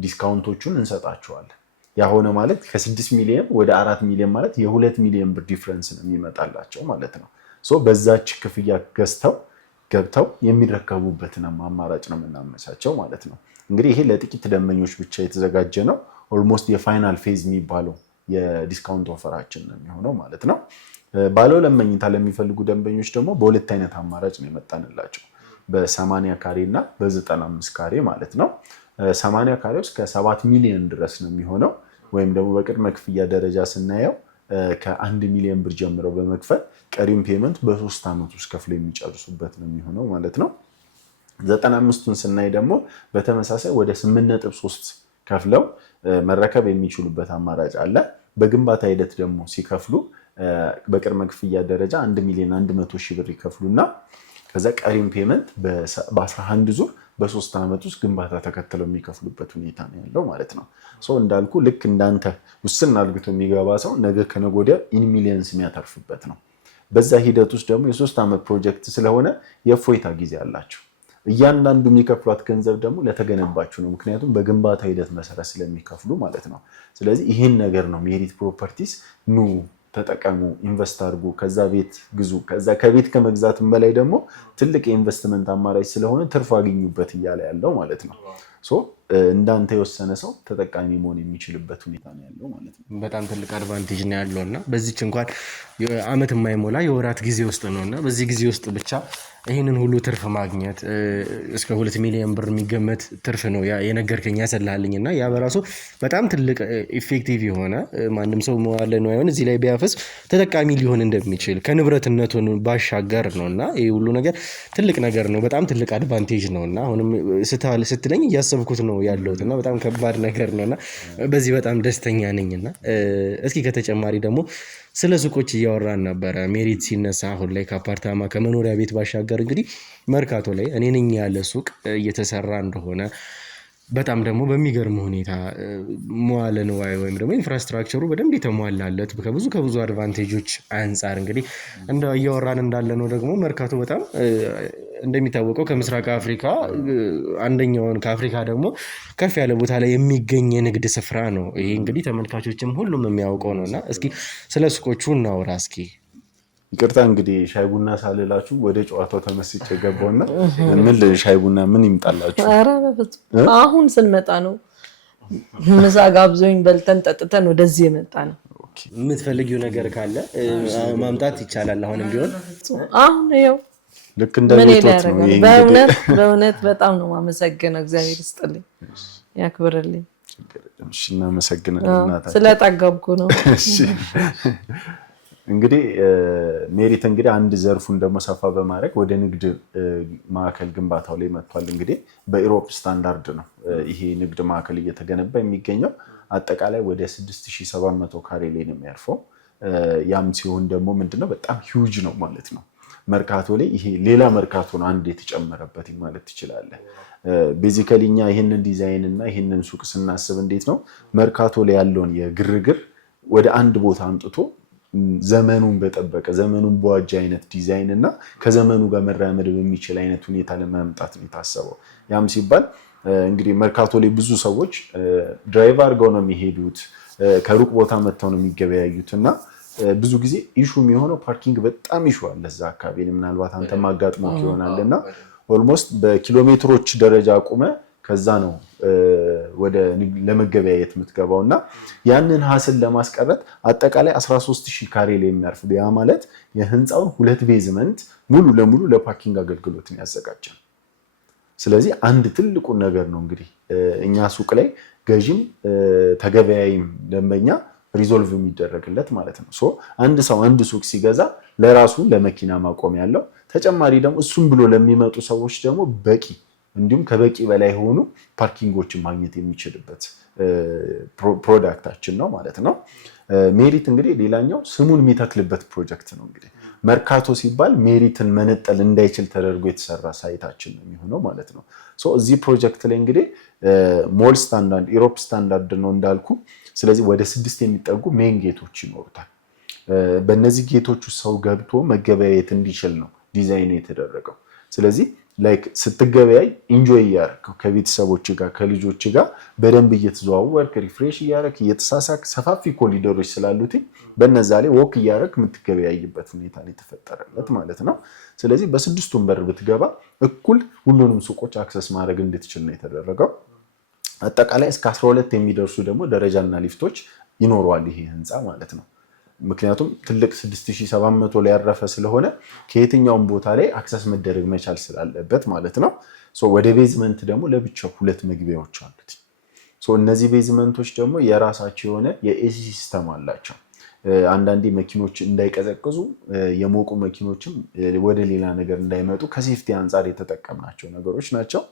ዲስካውንቶቹን እንሰጣቸዋለን። ያ ሆነ ማለት ከ6 ሚሊዮን ወደ 4 ሚሊዮን ማለት የ2 ሚሊዮን ብር ዲፍረንስ ነው የሚመጣላቸው ማለት ነው። በዛች ክፍያ ገዝተው ገብተው የሚረከቡበትን አማራጭ ነው የምናመቻቸው ማለት ነው። እንግዲህ ይሄ ለጥቂት ደንበኞች ብቻ የተዘጋጀ ነው። ኦልሞስት የፋይናል ፌዝ የሚባለው የዲስካውንት ኦፈራችን ነው የሚሆነው ማለት ነው። ባለ 2 መኝታ ለሚፈልጉ ደንበኞች ደግሞ በሁለት አይነት አማራጭ ነው የመጣንላቸው፣ በ80 ካሬ እና በ95 ካሬ ማለት ነው። 80 ካሬ ውስጥ ከ7 ሚሊዮን ድረስ ነው የሚሆነው። ወይም ደግሞ በቅድመ ክፍያ ደረጃ ስናየው ከ1 ሚሊዮን ብር ጀምረው በመክፈል ቀሪም ፔመንት በ3 ዓመት ውስጥ ከፍለው የሚጨርሱበት ነው የሚሆነው ማለት ነው። 95ቱን ስናይ ደግሞ በተመሳሳይ ወደ 8.3 ከፍለው መረከብ የሚችሉበት አማራጭ አለ። በግንባታ ሂደት ደግሞ ሲከፍሉ በቅድመ ክፍያ ደረጃ 1,100,000 ብር ይከፍሉና ከዛ ቀሪም ፔመንት በ11 ዙር በ3 ዓመት ውስጥ ግንባታ ተከትለው የሚከፍሉበት ሁኔታ ነው ያለው ማለት ነው። እንዳልኩ ልክ እንዳንተ ውስን አድርጎ የሚገባ ሰው ነገ ከነገ ወዲያ ኢን ሚሊየንስ የሚያተርፍበት ነው። በዛ ሂደት ውስጥ ደግሞ የ3 ዓመት ፕሮጀክት ስለሆነ የእፎይታ ጊዜ አላቸው። እያንዳንዱ የሚከፍሏት ገንዘብ ደግሞ ለተገነባችሁ ነው። ምክንያቱም በግንባታ ሂደት መሰረት ስለሚከፍሉ ማለት ነው። ስለዚህ ይህን ነገር ነው ሜሪት ፕሮፐርቲስ ኑ ተጠቀሙ፣ ኢንቨስት አድርጉ፣ ከዛ ቤት ግዙ። ከዛ ከቤት ከመግዛትም በላይ ደግሞ ትልቅ የኢንቨስትመንት አማራጭ ስለሆነ ትርፍ አግኙበት እያለ ያለው ማለት ነው። እንዳንተ የወሰነ ሰው ተጠቃሚ መሆን የሚችልበት ሁኔታ ነው ያለው ማለት ነው። በጣም ትልቅ አድቫንቴጅ ነው ያለውና በዚች እንኳን አመት የማይሞላ የወራት ጊዜ ውስጥ ነውና በዚህ ጊዜ ውስጥ ብቻ ይህንን ሁሉ ትርፍ ማግኘት እስከ 2 ሚሊዮን ብር የሚገመት ትርፍ ነው የነገርከኝ ያሰላልኝና ያ በራሱ በጣም ትልቅ ኢፌክቲቭ የሆነ ማንም ሰው መዋለ ንዋዩን እዚህ ላይ ቢያፈስ ተጠቃሚ ሊሆን እንደሚችል ከንብረትነቱን ባሻገር ነውና ይሄ ሁሉ ነገር ትልቅ ነገር ነው። በጣም ትልቅ አድቫንቴጅ ነውና አሁንም ስትለኝ እያሰብኩት ነው ያለውትና በጣም ከባድ ነገር ነውና በዚህ በጣም ደስተኛ ነኝና እስኪ ከተጨማሪ ደግሞ ስለ ሱቆች እያወራን ነበረ። ሜሪት ሲነሳ አሁን ላይ ከአፓርታማ ከመኖሪያ ቤት ባሻገር እንግዲህ መርካቶ ላይ እኔ ነኝ ያለ ሱቅ እየተሰራ እንደሆነ በጣም ደግሞ በሚገርም ሁኔታ መዋለ ንዋይ ወይም ደግሞ ኢንፍራስትራክቸሩ በደንብ የተሟላለት ከብዙ አድቫንቴጆች አንፃር እንግዲህ እንደው እያወራን እንዳለ ነው። ደግሞ መርካቶ በጣም እንደሚታወቀው ከምስራቅ አፍሪካ አንደኛውን ከአፍሪካ ደግሞ ከፍ ያለ ቦታ ላይ የሚገኝ የንግድ ስፍራ ነው። ይሄ እንግዲህ ተመልካቾችም ሁሉም የሚያውቀው ነውና እስኪ ስለ ሱቆቹ እናውራ እስኪ። ይቅርታ እንግዲህ ሻይ ቡና ሳልላችሁ ወደ ጨዋታው ተመስጬ ገባውና ምን ሻይ ቡና ምን ይምጣላችሁ? ኧረ በፍፁም አሁን ስንመጣ ነው ምሳ ጋብዞኝ በልተን ጠጥተን ወደዚህ የመጣ ነው። የምትፈልጊው ነገር ካለ ማምጣት ይቻላል አሁንም ቢሆን። አሁን ይኸው ልክ እንደ ቤቶት ነው። በእውነት በጣም ነው የማመሰግነው። እግዚአብሔር ይስጥልኝ ያክብርልኝ። እሺ እናመሰግናለን እናታችን ስለጠገብኩ ነው። እሺ እንግዲህ ሜሪት እንግዲህ አንድ ዘርፉን ደግሞ ሰፋ በማድረግ ወደ ንግድ ማዕከል ግንባታው ላይ መጥቷል። እንግዲህ በኢሮፕ ስታንዳርድ ነው ይሄ ንግድ ማዕከል እየተገነባ የሚገኘው። አጠቃላይ ወደ 6700 ካሬ ላይ ነው የሚያርፈው። ያም ሲሆን ደግሞ ምንድነው በጣም ሂውጅ ነው ማለት ነው። መርካቶ ላይ ይሄ ሌላ መርካቶ ነው አንድ የተጨመረበት ማለት ትችላለህ። ቤዚካሊ እኛ ይሄንን ዲዛይን እና ይሄንን ሱቅ ስናስብ እንዴት ነው መርካቶ ላይ ያለውን የግርግር ወደ አንድ ቦታ አምጥቶ ዘመኑን በጠበቀ ዘመኑን በዋጀ አይነት ዲዛይን እና ከዘመኑ ጋር መራመድ በሚችል አይነት ሁኔታ ለማምጣት ነው የታሰበው። ያም ሲባል እንግዲህ መርካቶ ላይ ብዙ ሰዎች ድራይቭ አድርገው ነው የሚሄዱት፣ ከሩቅ ቦታ መጥተው ነው የሚገበያዩት እና ብዙ ጊዜ ኢሹ የሚሆነው ፓርኪንግ በጣም ኢሹ አለ እዛ አካባቢ። ምናልባት አንተ ማጋጥሞክ ይሆናልና ኦልሞስት በኪሎሜትሮች ደረጃ አቁመ ከዛ ነው ወደ ለመገበያየት የምትገባውና ያንን ሀስል ለማስቀረት አጠቃላይ 13000 ካሬ ላይ የሚያርፍ ያ ማለት የህንፃውን 2 ቤዝመንት ሙሉ ለሙሉ ለፓርኪንግ አገልግሎትን ያዘጋጃል። ስለዚህ አንድ ትልቁ ነገር ነው እንግዲህ እኛ ሱቅ ላይ ገዢም ተገበያይም ደንበኛ ሪዞልቭ የሚደረግለት ማለት ነው። አንድ ሰው አንድ ሱቅ ሲገዛ ለራሱ ለመኪና ማቆም ያለው ተጨማሪ ደግሞ እሱም ብሎ ለሚመጡ ሰዎች ደግሞ በቂ እንዲሁም ከበቂ በላይ የሆኑ ፓርኪንጎችን ማግኘት የሚችልበት ፕሮዳክታችን ነው ማለት ነው። ሜሪት እንግዲህ ሌላኛው ስሙን የሚተክልበት ፕሮጀክት ነው። እንግዲህ መርካቶ ሲባል ሜሪትን መነጠል እንዳይችል ተደርጎ የተሰራ ሳይታችን ነው የሚሆነው ማለት ነው። እዚህ ፕሮጀክት ላይ እንግዲህ ሞል ስታንዳርድ ኢሮፕ ስታንዳርድ ነው እንዳልኩ። ስለዚህ ወደ 6 የሚጠጉ ሜን ጌቶች ይኖሩታል። በእነዚህ ጌቶች ሰው ገብቶ መገበያየት እንዲችል ነው ዲዛይኑ የተደረገው። ስለዚህ ላይክ ስትገበያይ ኢንጆይ እያደረክ ከቤተሰቦች ጋር ከልጆች ጋር በደንብ እየተዘዋወርክ ሪፍሬሽ እያደረክ እየተሳሳክ ሰፋፊ ኮሪደሮች ስላሉት በነዛ ላይ ወክ እያደረክ የምትገበያይበት ሁኔታ ላይ ተፈጠረለት ማለት ነው። ስለዚህ በ6ቱም በር ብትገባ እኩል ሁሉንም ሱቆች አክሰስ ማድረግ እንድትችል ነው የተደረገው። አጠቃላይ እስከ 12 የሚደርሱ ደግሞ ደረጃና ሊፍቶች ይኖረዋል ይሄ ህንፃ ማለት ነው። ምክንያቱም ትልቅ 6700 ላይ ያረፈ ስለሆነ ከየትኛውም ቦታ ላይ አክሰስ መደረግ መቻል ስላለበት ማለት ነው። ወደ ቤዝመንት ደግሞ ለብቻው 2 መግቢያዎች አሉት። እነዚህ ቤዝመንቶች ደግሞ የራሳቸው የሆነ የኤሲ ሲስተም አላቸው። አንዳንዴ መኪኖች እንዳይቀዘቅዙ የሞቁ መኪኖችም ወደ ሌላ ነገር እንዳይመጡ ከሴፍቲ አንጻር የተጠቀምናቸው ነገሮች ናቸው።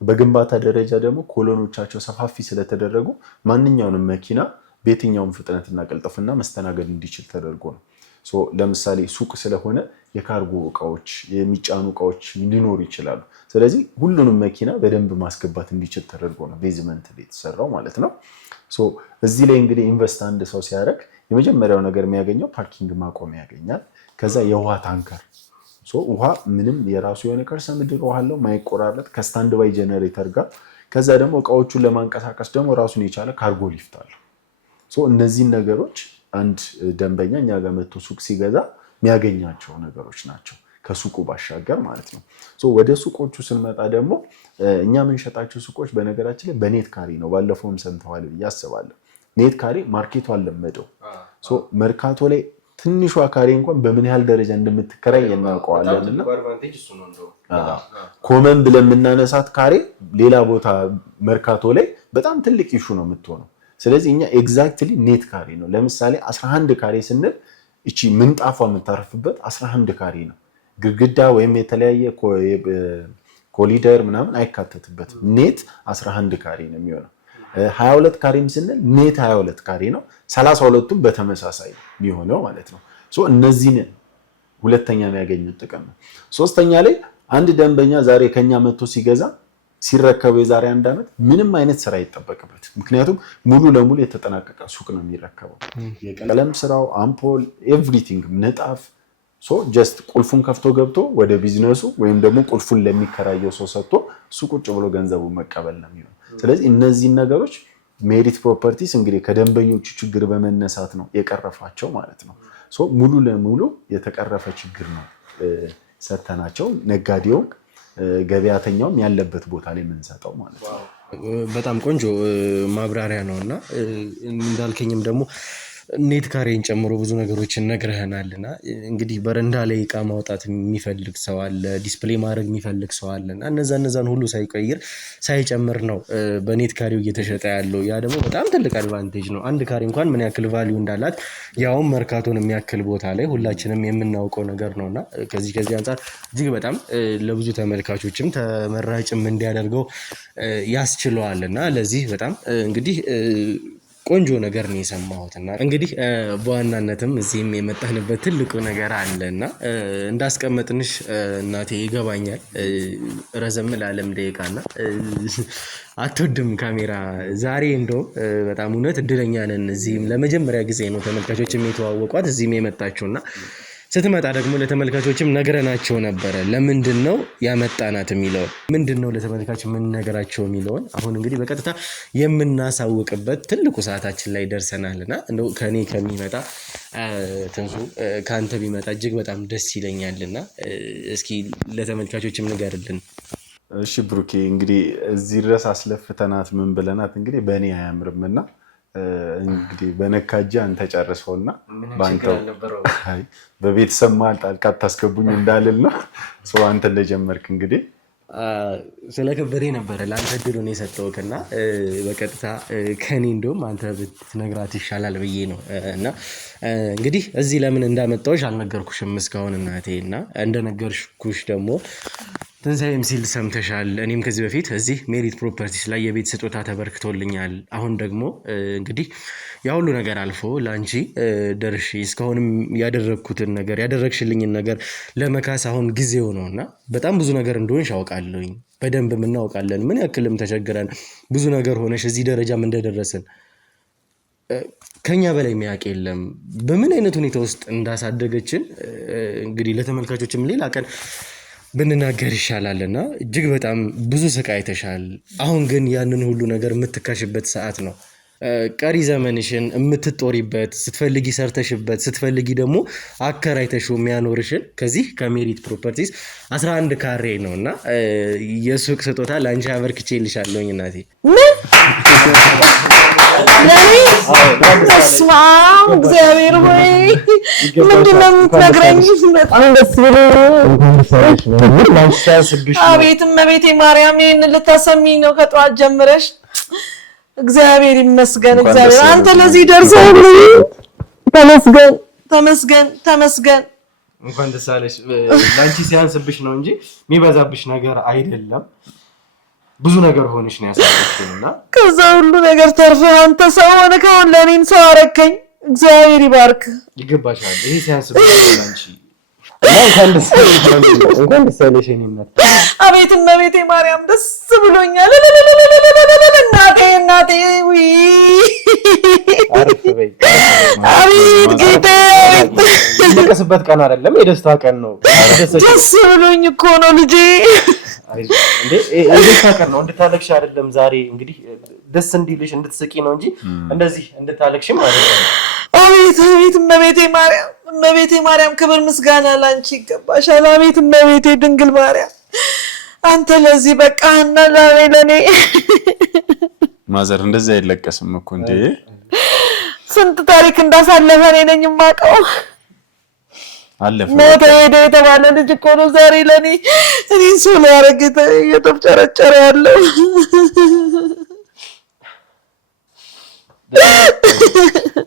በግንባታ ደረጃ ደግሞ ኮሎኖቻቸው ሰፋፊ ስለተደረጉ ማንኛውንም መኪና በየትኛውም ፍጥነትና ቅልጥፍና መስተናገድ እንዲችል ተደርጎ ነው። ለምሳሌ ሱቅ ስለሆነ የካርጎ እቃዎች የሚጫኑ እቃዎች ሊኖሩ ይችላሉ። ስለዚህ ሁሉንም መኪና በደንብ ማስገባት እንዲችል ተደርጎ ነው ቤዝመንት የተሰራው ማለት ነው። እዚህ ላይ እንግዲህ ኢንቨስት አንድ ሰው ሲያደርግ የመጀመሪያው ነገር የሚያገኘው ፓርኪንግ ማቆሚያ ያገኛል። ከዛ የውሃ ታንከር ውሃ ምንም የራሱ የሆነ ከርሰ ምድር ውሃ አለው ማይቆራረጥ ከስታንድ ባይ ጀነሬተር ጋር። ከዛ ደግሞ እቃዎቹን ለማንቀሳቀስ ደግሞ ራሱን የቻለ ካርጎ ሊፍት አለው። እነዚህን ነገሮች አንድ ደንበኛ እኛ ጋር መጥቶ ሱቅ ሲገዛ የሚያገኛቸው ነገሮች ናቸው ከሱቁ ባሻገር ማለት ነው። ወደ ሱቆቹ ስንመጣ ደግሞ እኛ የምንሸጣቸው ሱቆች በነገራችን ላይ በኔት ካሬ ነው። ባለፈውም ሰምተዋል ብዬ አስባለሁ። ኔት ካሬ ማርኬቱ አልለመደው። መርካቶ ላይ ትንሿ ካሬ እንኳን በምን ያህል ደረጃ እንደምትከራይ እናውቀዋለን። እና ኮመን ብለን የምናነሳት ካሬ ሌላ ቦታ መርካቶ ላይ በጣም ትልቅ ኢሹ ነው የምትሆነው። ስለዚህ እኛ ኤግዛክትሊ ኔት ካሬ ነው። ለምሳሌ 11 ካሬ ስንል እቺ ምንጣፏ የምታርፍበት 11 ካሬ ነው። ግድግዳ ወይም የተለያየ ኮሊደር ምናምን አይካተትበትም። ኔት 11 ካሬ ነው የሚሆነው። 22 ካሬም ስንል ኔት 22 ካሬ ነው። 32ቱም በተመሳሳይ የሚሆነው ማለት ነው። እነዚህን ሁለተኛ የሚያገኙት ጥቅም ነው። ሶስተኛ ላይ አንድ ደንበኛ ዛሬ ከኛ መጥቶ ሲገዛ ሲረከበው የዛሬ 1 ዓመት ምንም አይነት ስራ አይጠበቅበት። ምክንያቱም ሙሉ ለሙሉ የተጠናቀቀ ሱቅ ነው የሚረከበው። የቀለም ስራው፣ አምፖል፣ ኤቭሪቲንግ ንጣፍ ጀስት ቁልፉን ከፍቶ ገብቶ ወደ ቢዝነሱ ወይም ደግሞ ቁልፉን ለሚከራየው ሰው ሰጥቶ እሱ ቁጭ ብሎ ገንዘቡን መቀበል ነው የሚሆነው። ስለዚህ እነዚህን ነገሮች ሜሪት ፕሮፐርቲስ እንግዲህ ከደንበኞቹ ችግር በመነሳት ነው የቀረፋቸው ማለት ነው። ሙሉ ለሙሉ የተቀረፈ ችግር ነው ሰተናቸው ነጋዴው ገበያተኛውም ያለበት ቦታ ላይ የምንሰጠው ማለት ነው። በጣም ቆንጆ ማብራሪያ ነው እና እንዳልከኝም ደግሞ ኔት ካሬን ጨምሮ ብዙ ነገሮችን ነግረህናልና እንግዲህ በረንዳ ላይ እቃ ማውጣት የሚፈልግ ሰው አለ፣ ዲስፕሌይ ማድረግ የሚፈልግ ሰው አለ እና እነዛን ሁሉ ሳይቀይር ሳይጨምር ነው በኔት ካሬው እየተሸጠ ያለው። ያ ደግሞ በጣም ትልቅ አድቫንቴጅ ነው። አንድ ካሬ እንኳን ምን ያክል ቫልዩ እንዳላት ያውም መርካቶን የሚያክል ቦታ ላይ ሁላችንም የምናውቀው ነገር ነውና ከዚህ አንጻር እጅግ በጣም ለብዙ ተመልካቾችም ተመራጭም እንዲያደርገው ያስችለዋልና ለዚህ በጣም እንግዲህ ቆንጆ ነገር ነው የሰማሁትና እንግዲህ በዋናነትም እዚህም የመጣንበት ትልቁ ነገር አለና እንዳስቀመጥንሽ እናቴ ይገባኛል። ረዘም ላለም ደቂቃና አትወድም ካሜራ። ዛሬ እንደው በጣም እውነት እድለኛ ነን። እዚህም ለመጀመሪያ ጊዜ ነው ተመልካቾችም የተዋወቋት እዚህም የመጣችውና ስትመጣ ደግሞ ለተመልካቾችም ነግረናቸው ነበረ። ለምንድን ነው ያመጣናት የሚለውን ምንድን ነው ለተመልካች የምንነግራቸው የሚለውን አሁን እንግዲህ በቀጥታ የምናሳውቅበት ትልቁ ሰዓታችን ላይ ደርሰናልና እንደው ከኔ ከሚመጣ ትንሱ ከአንተ ቢመጣ እጅግ በጣም ደስ ይለኛልና እስኪ ለተመልካቾችም ንገርልን። እሺ ብሩኬ እንግዲህ እዚህ ድረስ አስለፍተናት ምን ብለናት እንግዲህ በእኔ አያምርምና እንግዲህ በነካጃ አንተ ጨርሰውና ባንተው በቤተሰብ መሀል ጣልቃ ታስገቡኝ እንዳልል ነው። ሰው አንተ ለጀመርክ እንግዲህ ስለከበደ ነበረ ለአንተ እድሉን የሰጠውክና በቀጥታ ከኔ እንደውም አንተ ብትነግራት ይሻላል ብዬ ነው። እና እንግዲህ እዚህ ለምን እንዳመጣሁሽ አልነገርኩሽም እስካሁን እናቴ። እና እንደነገርኩሽ ደግሞ ትንሣኤም ሲል ሰምተሻል። እኔም ከዚህ በፊት እዚህ ሜሪት ፕሮፐርቲስ ላይ የቤት ስጦታ ተበርክቶልኛል። አሁን ደግሞ እንግዲህ ያ ሁሉ ነገር አልፎ ለአንቺ ደርሼ እስካሁንም ያደረግኩትን ነገር ያደረግሽልኝን ነገር ለመካስ አሁን ጊዜው ነው እና በጣም ብዙ ነገር እንደሆንሽ አውቃለሁኝ። በደንብ እናውቃለን ምን ያክልም ተቸግረን ብዙ ነገር ሆነሽ እዚህ ደረጃም እንደደረስን ከኛ በላይ የሚያውቅ የለም። በምን አይነት ሁኔታ ውስጥ እንዳሳደገችን እንግዲህ ለተመልካቾችም ሌላ ቀን ብንናገር ይሻላልና እጅግ በጣም ብዙ ስቃይ አይተሻል። አሁን ግን ያንን ሁሉ ነገር የምትካሽበት ሰዓት ነው። ቀሪ ዘመንሽን የምትጦሪበት ስትፈልጊ ሰርተሽበት ስትፈልጊ ደግሞ አከራይተሽው የሚያኖርሽን ከዚህ ከሜሪት ፕሮፐርቲስ 11 ካሬ ነው እና የሱቅ ስጦታ ለአንቺ አበርክቼልሻለሁኝ እናቴ። ተስማ እግዚአብሔር ሆይ ምንድን ነው የምትነግረኝ? በጣም ደስ ብሎኝ። አቤት እመቤቴ ማርያም ይህን ልታሰሚኝ ነው ከጠዋት ጀምረሽ። እግዚአብሔር ይመስገን። እግዚአብሔር አንተ ለዚህ ደርሰህ ተመስገን ተመስገን ተመስገን። እንኳን ደስ አለሽ። ላንቺ ሲያንስብሽ ነው እንጂ የሚበዛብሽ ነገር አይደለም። ብዙ ነገር ሆነሽ ነው ያሳለፍሽና ከዛ ሁሉ ነገር ተርፈህ አንተ ሰው ሆነህ አሁን ለኔም ሰው አረከኝ። እግዚአብሔር ይባርክ። ይገባሻል። ይሄ ሲያንስብሽ ነው ላንቺ። እንኳን ደስ አለሽ የኔ እናት። አቤት እመቤቴ ማርያም ደስ ብሎኛል። እናቴ ውይ አቤት ጌታ የምትቀስበት ቀን አይደለም የደስታ ቀን ነው። ደስ ብሎኝ እኮ ነው ልጄ። እንዴ የደስታ ቀን ነው እንድታለቅሽ አይደለም። ዛሬ እንግዲህ ደስ እንዲልሽ እንድትስቂ ነው እንጂ እንደዚህ እንድታለቅሽም አይደለም። አቤት እመቤቴ ማርያም ክብር ምስጋና ላንቺ ይገባሻል። አቤት እመቤቴ ድንግል ማርያም አንተ ለዚህ በቃህና ለኔ ማዘር እንደዚህ አይለቀስም እኮ እንዴ። ስንት ታሪክ እንዳሳለፈ እኔ ነኝ የማውቀው። አለፈ ሞተ ሄደ የተባለ ልጅ እኮ ነው ዛሬ ለኔ እኔን ሰው ሊያደርግ እየተፍጨረጨረ ያለው።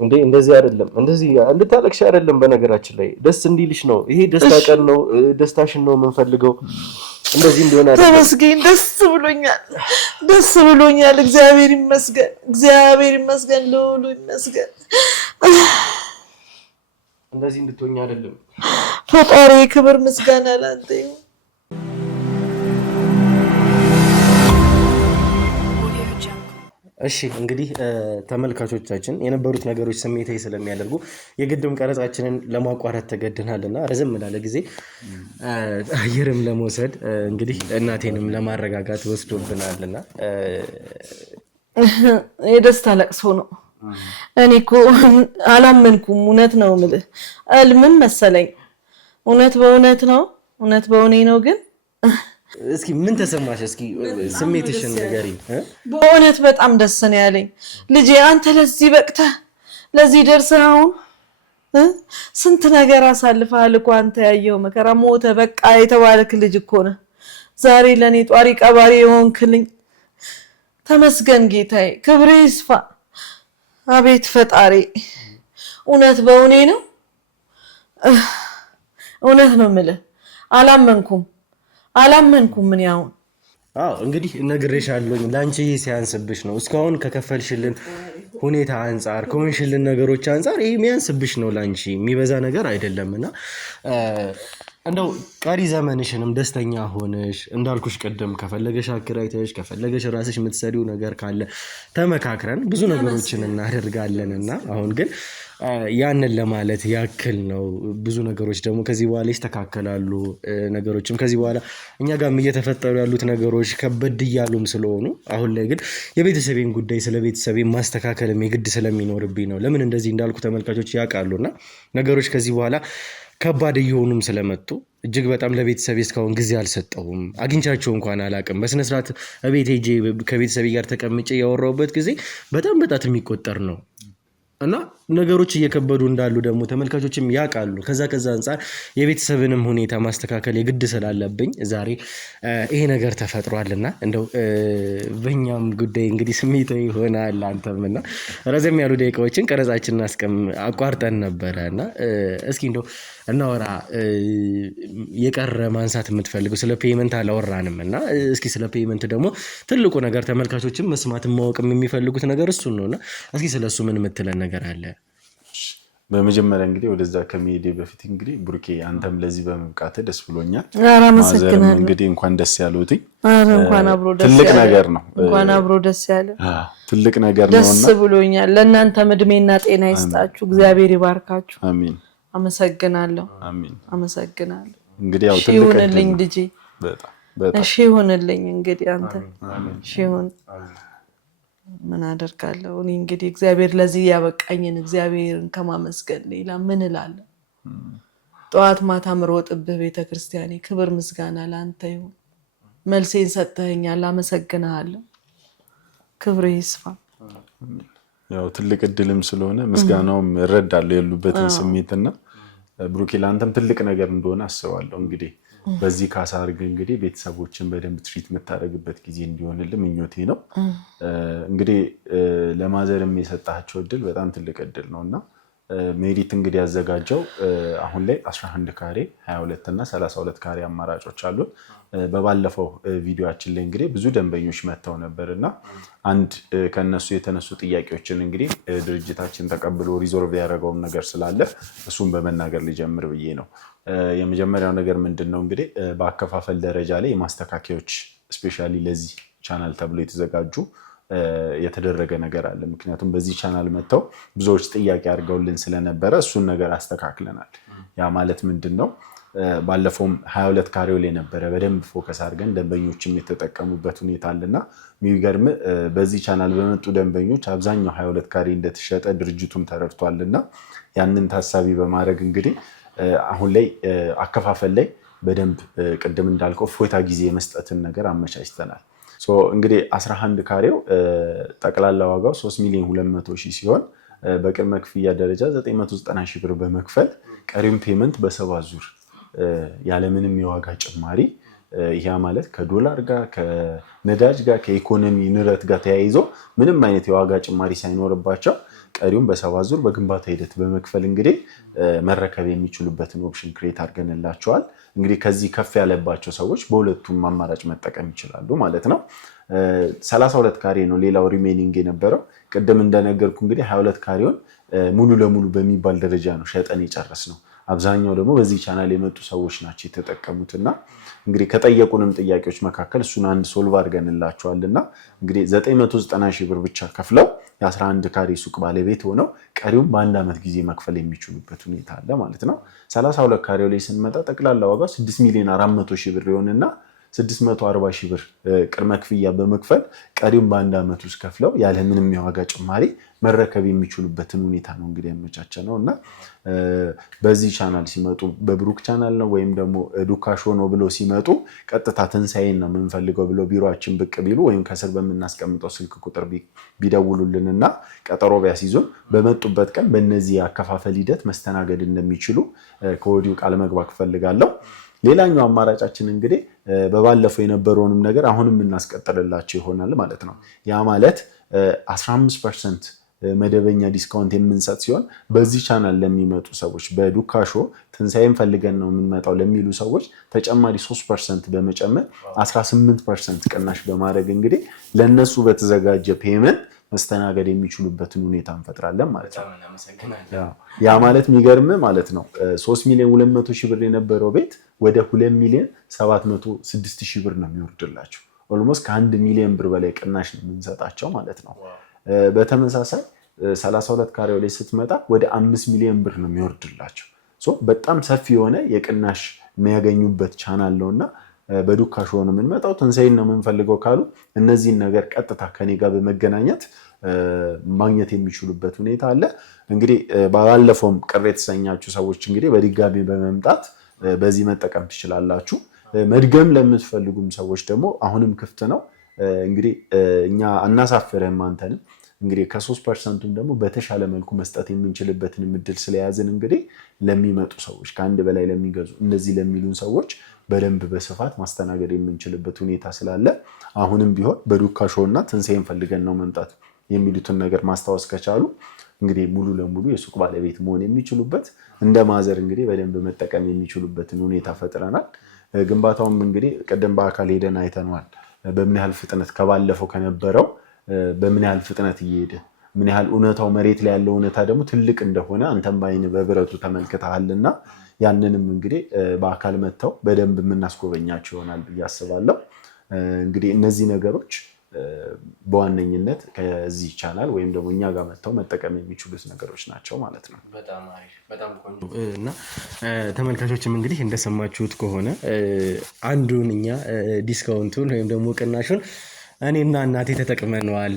እንዴ እንደዚህ አይደለም፣ እንደዚህ እንድታለቅሽ አይደለም። በነገራችን ላይ ደስ እንዲልሽ ነው። ይሄ ደስታ ቀን ነው። ደስታሽን ነው የምንፈልገው። እንደዚህ እንዲሆን አይደለም። ተመስገን። ደስ ብሎኛል። እግዚአብሔር ይመስገን ለሁሉ ይመስገን። እንደዚህ እንድትሆኝ አይደለም። ፈጣሪ ክብር ምስጋና ላንተ ይሁን። እሺ እንግዲህ ተመልካቾቻችን የነበሩት ነገሮች ስሜታዊ ስለሚያደርጉ የግድም ቀረጻችንን ለማቋረጥ ተገድናልና ረዘም ላለ ጊዜ አየርም ለመውሰድ እንግዲህ እናቴንም ለማረጋጋት ወስዶብናልና የደስታ ለቅሶ ነው። እኔ እኮ አላመንኩም። እውነት ነው የምልህ እልምም መሰለኝ። እውነት በእውነት ነው ግን እስኪ ምን ተሰማሽ? እስኪ ስሜትሽን ንገሪኝ። በእውነት በጣም ደስ ነው ያለኝ ልጄ። አንተ ለዚህ በቅተህ ለዚህ ደርሰህ አሁን ስንት ነገር አሳልፈሃል እኮ አንተ። ያየው መከራ ሞተ በቃ የተባለክ ልጅ እኮ ነህ። ዛሬ ለኔ ጧሪ ቀባሪ የሆንክልኝ ተመስገን ጌታዬ፣ ክብሬ ይስፋ። አቤት ፈጣሪ እውነት እውነት ነው የምልህ አላመንኩም ምን ያው እንግዲህ ነግሬሻለሁኝ። ላንቺ ሲያንስብሽ ነው እስካሁን ከከፈልሽልን ሁኔታ አንፃር ከሆንሽልን ነገሮች አንፃር ይሄ የሚያንስብሽ ነው። ላንቺ የሚበዛ ነገር አይደለምና እንደው ቀሪ ዘመንሽንም ደስተኛ ሆነሽ እንዳልኩሽ ቀደም ከፈለገሽ አከራይተሽ ከፈለገሽ ራስሽ የምትሰሪው ነገር ካለ ተመካክረን ብዙ ነገሮችን እናደርጋለንና አሁን ግን ያንን ለማለት ያክል ነው። ብዙ ነገሮች ደግሞ ከዚህ በኋላ ይስተካከላሉ። ነገሮችም ከዚህ በኋላ እኛ ጋርም እየተፈጠሩ ያሉት ነገሮች ከበድ እያሉም ስለሆኑ አሁን ላይ ግን የቤተሰቤን ጉዳይ ስለ ቤተሰቤ ማስተካከልም የግድ ስለሚኖርብኝ ነው። ለምን እንደዚህ እንዳልኩ ተመልካቾች ያውቃሉና ነገሮች ከዚህ በኋላ ከባድ እየሆኑም ስለመጡ እጅግ በጣም ለቤተሰቤ እስካሁን ጊዜ አልሰጠሁም። አግኝቻቸው እንኳን አላቅም። በስነ ስርዓት ቤት ሄጄ ከቤተሰቤ ጋር ተቀምጬ ያወራሁበት ጊዜ በጣም በጣት የሚቆጠር ነው እና ነገሮች እየከበዱ እንዳሉ ደግሞ ተመልካቾችም ያውቃሉ። ከዛ አንጻር የቤተሰብንም ሁኔታ ማስተካከል የግድ ስላለብኝ ዛሬ ይሄ ነገር ተፈጥሯልና እንደው በእኛም ጉዳይ እንግዲህ ስሜታዊ ይሆናል አንተም እና ረዘም ያሉ ደቂቃዎችን ቀረጻችንን አቋርጠን ነበረ እና እስኪ እንደው እናወራ። የቀረ ማንሳት የምትፈልገው ስለ ፔመንት አላወራንም እና እስኪ ስለ ፔመንት ደግሞ ትልቁ ነገር ተመልካቾችም መስማትም ማወቅም የሚፈልጉት ነገር እሱን ነውና እስኪ ስለሱ ምን የምትለን ነገር አለ? በመጀመሪያ እንግዲህ ወደዛ ከመሄዴ በፊት እንግዲህ ብሩኬ አንተም ለዚህ በመብቃት ደስ ብሎኛል። ማዘርም እንግዲህ እንኳን ደስ ያለውት እንኳን አብሮ ደስ ትልቅ ነገር ነው። እንኳን አብሮ ደስ ያለ ትልቅ ነገር ነውና ደስ ብሎኛል። ለእናንተ እድሜና ጤና ይስጣችሁ፣ እግዚአብሔር ይባርካችሁ። አሜን። አመሰግናለሁ። አሜን። አመሰግናለሁ። እንግዲህ ያው ትልቅ ይሁንልኝ ልጄ፣ በጣም እሺ ይሁንልኝ። እንግዲህ አንተ እሺ ይሁን። ምን አደርጋለሁ እኔ እንግዲህ እግዚአብሔር ለዚህ ያበቃኝን እግዚአብሔርን ከማመስገን ሌላ ምን እላለሁ? ጠዋት ማታ ምሮጥብህ ቤተክርስቲያኔ፣ ክብር ምስጋና ለአንተ ይሁን። መልሴን ሰጥተኸኛል፣ አመሰግናለሁ። ክብር ይስፋ። ያው ትልቅ እድልም ስለሆነ ምስጋናውም እረዳለሁ ያሉበትን ስሜትና ብሩኬ ለአንተም ትልቅ ነገር እንደሆነ አስባለሁ። እንግዲህ በዚህ ካሳ አድርገህ እንግዲህ ቤተሰቦችን በደንብ ትሪት የምታደርግበት ጊዜ እንዲሆንልህ ምኞቴ ነው። እንግዲህ ለማዘርም የሰጣቸው እድል በጣም ትልቅ እድል ነው እና ሜሪት እንግዲህ ያዘጋጀው አሁን ላይ 11 ካሬ 22 እና 32 ካሬ አማራጮች አሉ። በባለፈው ቪዲዮአችን ላይ እንግዲህ ብዙ ደንበኞች መጥተው ነበር እና አንድ ከነሱ የተነሱ ጥያቄዎችን እንግዲህ ድርጅታችን ተቀብሎ ሪዞልቭ ያደረገውን ነገር ስላለ እሱን በመናገር ሊጀምር ብዬ ነው። የመጀመሪያው ነገር ምንድነው እንግዲህ በአከፋፈል ደረጃ ላይ የማስተካከያዎች ስፔሻሊ ለዚህ ቻናል ተብሎ የተዘጋጁ የተደረገ ነገር አለ። ምክንያቱም በዚህ ቻናል መጥተው ብዙዎች ጥያቄ አድርገውልን ስለነበረ እሱን ነገር አስተካክለናል። ያ ማለት ምንድነው ባለፈውም 22 ካሬው ላይ ነበረ በደንብ ፎከስ አድርገን ደንበኞችም የተጠቀሙበት ሁኔታ አለና የሚገርም በዚህ ቻናል በመጡ ደንበኞች አብዛኛው 22 ካሬ እንደተሸጠ ድርጅቱም ተረድቷልና ያንን ታሳቢ በማድረግ እንግዲህ አሁን ላይ አከፋፈል ላይ በደንብ ቅድም እንዳልከው ፎታ ጊዜ የመስጠትን ነገር አመቻችተናል። እንግዲህ 11 ካሬው ጠቅላላ ዋጋው 3,200,000 ሲሆን በቅድመ ክፍያ ደረጃ 990,000 ብር በመክፈል ቀሪም ፔመንት በ7 ዙር ያለምንም የዋጋ ጭማሪ ያ ማለት ከዶላር ጋር ከነዳጅ ጋር ከኢኮኖሚ ንረት ጋር ተያይዞ ምንም አይነት የዋጋ ጭማሪ ሳይኖርባቸው ቀሪውን በ7 ዙር በግንባታ ሂደት በመክፈል እንግዲህ መረከብ የሚችሉበትን ኦፕሽን ክሬት አድርገንላቸዋል። እንግዲህ ከዚህ ከፍ ያለባቸው ሰዎች በሁለቱም አማራጭ መጠቀም ይችላሉ ማለት ነው። 32 ካሬ ነው ሌላው ሪሜኒንግ የነበረው። ቅድም እንደነገርኩ እንግዲህ 22 ካሬውን ሙሉ ለሙሉ በሚባል ደረጃ ነው ሸጠን የጨረስነው። አብዛኛው ደግሞ በዚህ ቻናል የመጡ ሰዎች ናቸው የተጠቀሙትና እንግዲህ ከጠየቁንም ጥያቄዎች መካከል እሱን አንድ ሶልቭ አድርገንላቸዋልና እንግዲህ 990,000 ብር ብቻ ከፍለው የ11 ካሬ ሱቅ ባለቤት ሆነው ቀሪውን በአንድ ዓመት ጊዜ መክፈል የሚችሉበት ሁኔታ አለ ማለት ነው። 32 ካሬው ላይ ስንመጣ ጠቅላላ ዋጋው 6,400,000 ብር ይሆንና 640,000 ብር ቅድመ ክፍያ በመክፈል ቀሪውን በአንድ ዓመት ውስጥ ከፍለው ያለ ምንም የዋጋ ጭማሪ መረከብ የሚችሉበትን ሁኔታ ነው እንግዲህ ያመቻቸነው እና በዚህ ቻናል ሲመጡ በብሩክ ቻናል ነው ወይም ደግሞ ዱካሾ ነው ብለው ሲመጡ ቀጥታ ትንሳኤን ነው የምንፈልገው ብለው ቢሮአችን ብቅ ቢሉ ወይም ከስር በምናስቀምጠው ስልክ ቁጥር ቢደውሉልንና ቀጠሮ ቢያስይዙን በመጡበት ቀን በእነዚህ አከፋፈል ሂደት መስተናገድ እንደሚችሉ ከወዲሁ ቃል መግባት ፈልጋለሁ። ሌላኛው አማራጫችን እንግዲህ በባለፈው የነበረውንም ነገር አሁንም እናስቀጥልላቸው ይሆናል ማለት ነው። ያ ማለት 15% መደበኛ ዲስካውንት የምንሰጥ ሲሆን በዚህ ቻናል ለሚመጡ ሰዎች በዱካሾ ትንሳኤን ፈልገን ነው የምንመጣው ለሚሉ ሰዎች ተጨማሪ 3% በመጨመር 18% ቅናሽ በማድረግ እንግዲህ ለነሱ በተዘጋጀ ፔመንት መስተናገድ የሚችሉበትን ሁኔታ እንፈጥራለን ማለት ነው። ያ ማለት የሚገርም ማለት ነው 3,200,000 ብር የነበረው ቤት ወደ 2,706,000 ብር ነው የሚወርድላቸው። ኦልሞስት ከ1 ሚሊዮን ብር በላይ ቅናሽ ነው የምንሰጣቸው ማለት ነው። በተመሳሳይ 32 ካሬው ላይ ስትመጣ ወደ 5 ሚሊዮን ብር ነው የሚወርድላቸው። በጣም ሰፊ የሆነ የቅናሽ የሚያገኙበት ቻናል ነውና በዱካሾ ነው የምንመጣው ትንሳኤን ነው የምንፈልገው ካሉ እነዚህን ነገር ቀጥታ ከኔ ጋር በመገናኘት ማግኘት የሚችሉበት ሁኔታ አለ። እንግዲህ ባለፈውም ቅር የተሰኛችሁ ሰዎች እንግዲህ በድጋሚ በመምጣት በዚህ መጠቀም ትችላላችሁ። መድገም ለምትፈልጉም ሰዎች ደግሞ አሁንም ክፍት ነው። እንግዲህ እኛ አናሳፍርህም አንተንም እንግዲህ ከ3%ም ደግሞ በተሻለ መልኩ መስጠት የምንችልበትን እድል ስለያዝን እንግዲህ ለሚመጡ ሰዎች ከአንድ በላይ ለሚገዙ እንደዚህ ለሚሉን ሰዎች በደንብ በስፋት ማስተናገድ የምንችልበት ሁኔታ ስላለ አሁንም ቢሆን በዱካ ሾው እና ትንሣኤን ፈልገን ነው መምጣት የሚሉትን ነገር ማስታወስ ከቻሉ እንግዲህ ሙሉ ለሙሉ የሱቅ ባለቤት መሆን የሚችሉበት እንደ ማዘር እንግዲህ በደንብ መጠቀም የሚችሉበትን ሁኔታ ፈጥረናል። ግንባታውም እንግዲህ ቀደም በአካል ሄደን አይተነዋል። በምን ያህል ፍጥነት ከባለፈው ከነበረው በምን ያህል ፍጥነት እየሄደ ምን ያህል እውነታው መሬት ላይ ያለው እውነታ ደግሞ ትልቅ እንደሆነ አንተም በአይን በብረቱ ተመልክተሃልና ያንንም እንግዲህ በአካል መጥተው በደንብ የምናስጎበኛቸው ይሆናል ብዬ አስባለሁ። እንግዲህ እነዚህ ነገሮች በዋነኝነት ከዚህ ቻናል ወይም ደግሞ እኛ ጋር መጥተው መጠቀም የሚችሉት ነገሮች ናቸው ማለት ነው። በጣም አሪፍ በጣም ቆንጆ እና ተመልካቾችም እንግዲህ እንደሰማችሁት ከሆነ አንዱን እኛ ዲስካውንቱን ወይም ደግሞ ቅናሹን እኔና እናቴ ተጠቅመነዋል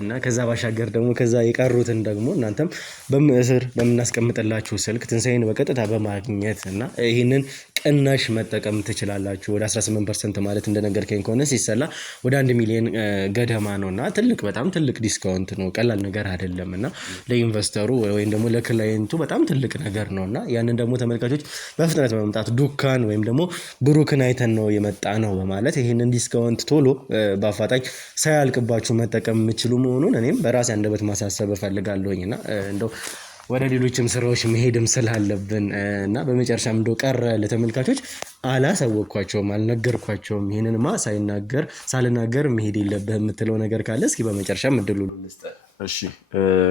እና ከዛ ባሻገር ደግሞ ከዛ የቀሩትን ደግሞ እናንተም በምስር በምናስቀምጥላችሁ ስልክ ትንሣኤን በቀጥታ በማግኘት እና ይህንን ቅናሽ መጠቀም ትችላላችሁ። ወደ 18% ማለት እንደነገርከኝ ከሆነ ሲሰላ ወደ 1 ሚሊዮን ገደማ ነው እና ትልቅ በጣም ትልቅ ዲስካውንት ነው። ቀላል ነገር አይደለም እና ለኢንቨስተሩ ወይም ደግሞ ለክላይንቱ በጣም ትልቅ ነገር ነው እና ያንን ደግሞ ተመልካቾች በፍጥነት በመምጣት ዱካን ወይም ደግሞ ብሩክን አይተን ነው የመጣ ነው በማለት ይህንን ዲስካውንት ቶሎ በአፋጣኝ ሳያልቅባችሁ መጠቀም የምችሉ መሆኑን እኔም በራሴ አንደበት ማሳሰብ እፈልጋለሁኝ እና እንደው ወደ ሌሎችም ስራዎች መሄድም ስላለብን እና በመጨረሻም እንደው ቀረ ለተመልካቾች አላሳወቅኳቸውም፣ አልነገርኳቸውም። ይህንንማ ሳልናገር መሄድ የለብህም የምትለው ነገር ካለ እስኪ በመጨረሻም እድሉ ልስጥህ። እሺ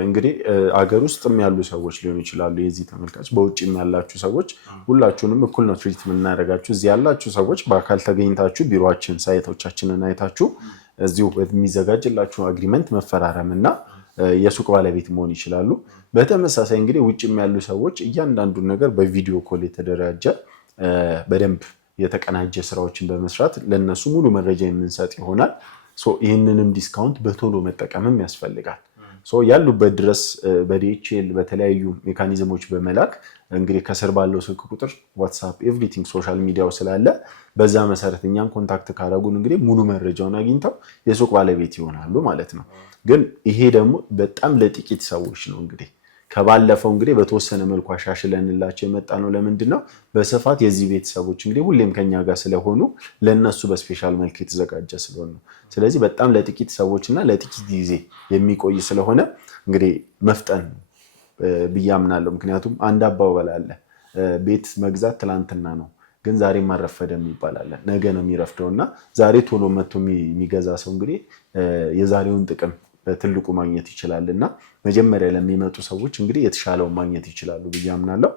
እንግዲህ አገር ውስጥም ያሉ ሰዎች ሊሆኑ ይችላሉ የዚህ ተመልካች፣ በውጭም ያላችሁ ሰዎች ሁላችሁንም እኩል ነው ትሪት የምናደርጋችሁ። እዚህ ያላችሁ ሰዎች በአካል ተገኝታችሁ ቢሮአችን ሳይቶቻችንን አይታችሁ እዚሁ የሚዘጋጅላችሁ አግሪመንት መፈራረም እና የሱቅ ባለቤት መሆን ይችላሉ። በተመሳሳይ እንግዲህ ውጭም ያሉ ሰዎች እያንዳንዱን ነገር በቪዲዮ ኮል የተደራጀ በደንብ የተቀናጀ ስራዎችን በመስራት ለነሱ ሙሉ መረጃ የምንሰጥ ይሆናል። ይህንንም ዲስካውንት በቶሎ መጠቀምም ያስፈልጋል። ያሉበት ድረስ በዲኤችኤል በተለያዩ ሜካኒዝሞች በመላክ እንግዲህ ከስር ባለው ስልክ ቁጥር ዋትሳፕ ኤቭሪቲንግ ሶሻል ሚዲያው ስላለ በዛ መሰረት እኛን ኮንታክት ካረጉን እንግዲህ ሙሉ መረጃውን አግኝተው የሱቅ ባለቤት ይሆናሉ ማለት ነው። ግን ይሄ ደግሞ በጣም ለጥቂት ሰዎች ነው። እንግዲህ ከባለፈው እንግዲህ በተወሰነ መልኩ አሻሽለንላቸው የመጣ ነው። ለምንድን ነው? በስፋት የዚህ ቤተሰቦች እንግዲህ ሁሌም ከኛ ጋር ስለሆኑ ለነሱ በስፔሻል መልክ የተዘጋጀ ስለሆነ ነው። ስለዚህ በጣም ለጥቂት ሰዎች እና ለጥቂት ጊዜ የሚቆይ ስለሆነ እንግዲህ መፍጠን ብዬ አምናለሁ። ምክንያቱም አንድ አባባል አለ፣ ቤት መግዛት ትላንትና ነው ግን ዛሬ አልረፈደም ይባላል። ነገ ነው የሚረፍደው እና ዛሬ ቶሎ መጥቶ የሚገዛ ሰው እንግዲህ የዛሬውን ጥቅም በትልቁ ማግኘት ይችላል እና መጀመሪያ ለሚመጡ ሰዎች እንግዲህ የተሻለውን ማግኘት ይችላሉ ብዬ አምናለሁ።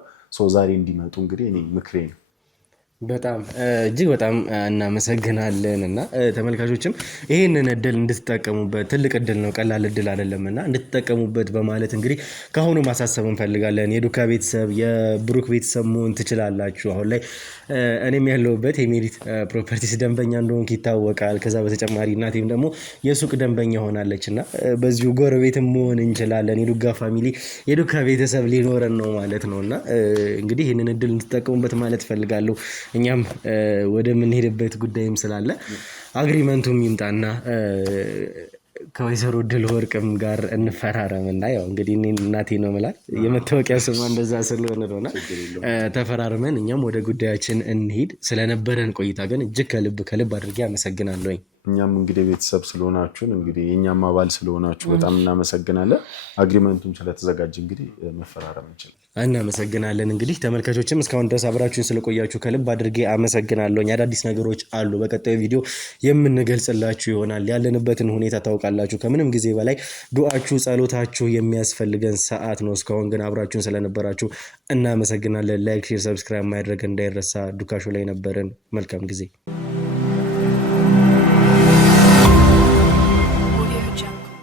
ዛሬ እንዲመጡ እንግዲህ እኔ ምክሬ ነው። በጣም እጅግ በጣም እናመሰግናለን እና ተመልካቾችም ይህንን እድል እንድትጠቀሙበት ትልቅ እድል ነው፣ ቀላል እድል አይደለም እና እንድትጠቀሙበት በማለት እንግዲህ ከአሁኑ ማሳሰብ እንፈልጋለን። የዱካ ቤተሰብ የብሩክ ቤተሰብ መሆን ትችላላችሁ። አሁን ላይ እኔም ያለሁበት የሜሪት ፕሮፐርቲስ ደንበኛ እንደሆንኩ ይታወቃል። ከዛ በተጨማሪ እናቴም ደግሞ የሱቅ ደንበኛ ሆናለች እና በዚሁ ጎረቤትም መሆን እንችላለን። የዱጋ ፋሚሊ የዱካ ቤተሰብ ሊኖረን ነው ማለት ነው እና እንግዲህ ይህንን እድል እንድትጠቀሙበት ማለት እፈልጋለሁ። እኛም ወደምንሄድበት ጉዳይም ስላለ አግሪመንቱም ይምጣና ከወይዘሮ ድል ወርቅም ጋር እንፈራረምና ያው እንግዲህ እናቴ ነው የምላት የመታወቂያ ስሟ እንደዛ ስለሆነ ነውና ተፈራርመን እኛም ወደ ጉዳያችን እንሂድ። ስለነበረን ቆይታ ግን እጅግ ከልብ አድርጌ አመሰግናለሁ። እኛም እንግዲህ ቤተሰብ ስለሆናችሁን እንግዲህ የኛም አባል ስለሆናችሁ በጣም እናመሰግናለን። አግሪመንቱም ስለተዘጋጀ እንግዲህ መፈራረም እንችላለን። እናመሰግናለን። እንግዲህ ተመልካቾችም እስካሁን ድረስ አብራችሁን ስለቆያችሁ ከልብ አድርጌ አመሰግናለሁ። አዳዲስ ነገሮች አሉ፣ በቀጣዩ ቪዲዮ የምንገልጽላችሁ ይሆናል። ያለንበትን ሁኔታ ታውቃላችሁ። ከምንም ጊዜ በላይ ዱዓችሁ፣ ጸሎታችሁ የሚያስፈልገን ሰዓት ነው። እስካሁን ግን አብራችሁን ስለነበራችሁ እናመሰግናለን። ላይክ፣ ሼር፣ ሰብስክራይብ ማድረግ እንዳይረሳ። ዱካ ሾው ላይ ነበርን። መልካም ጊዜ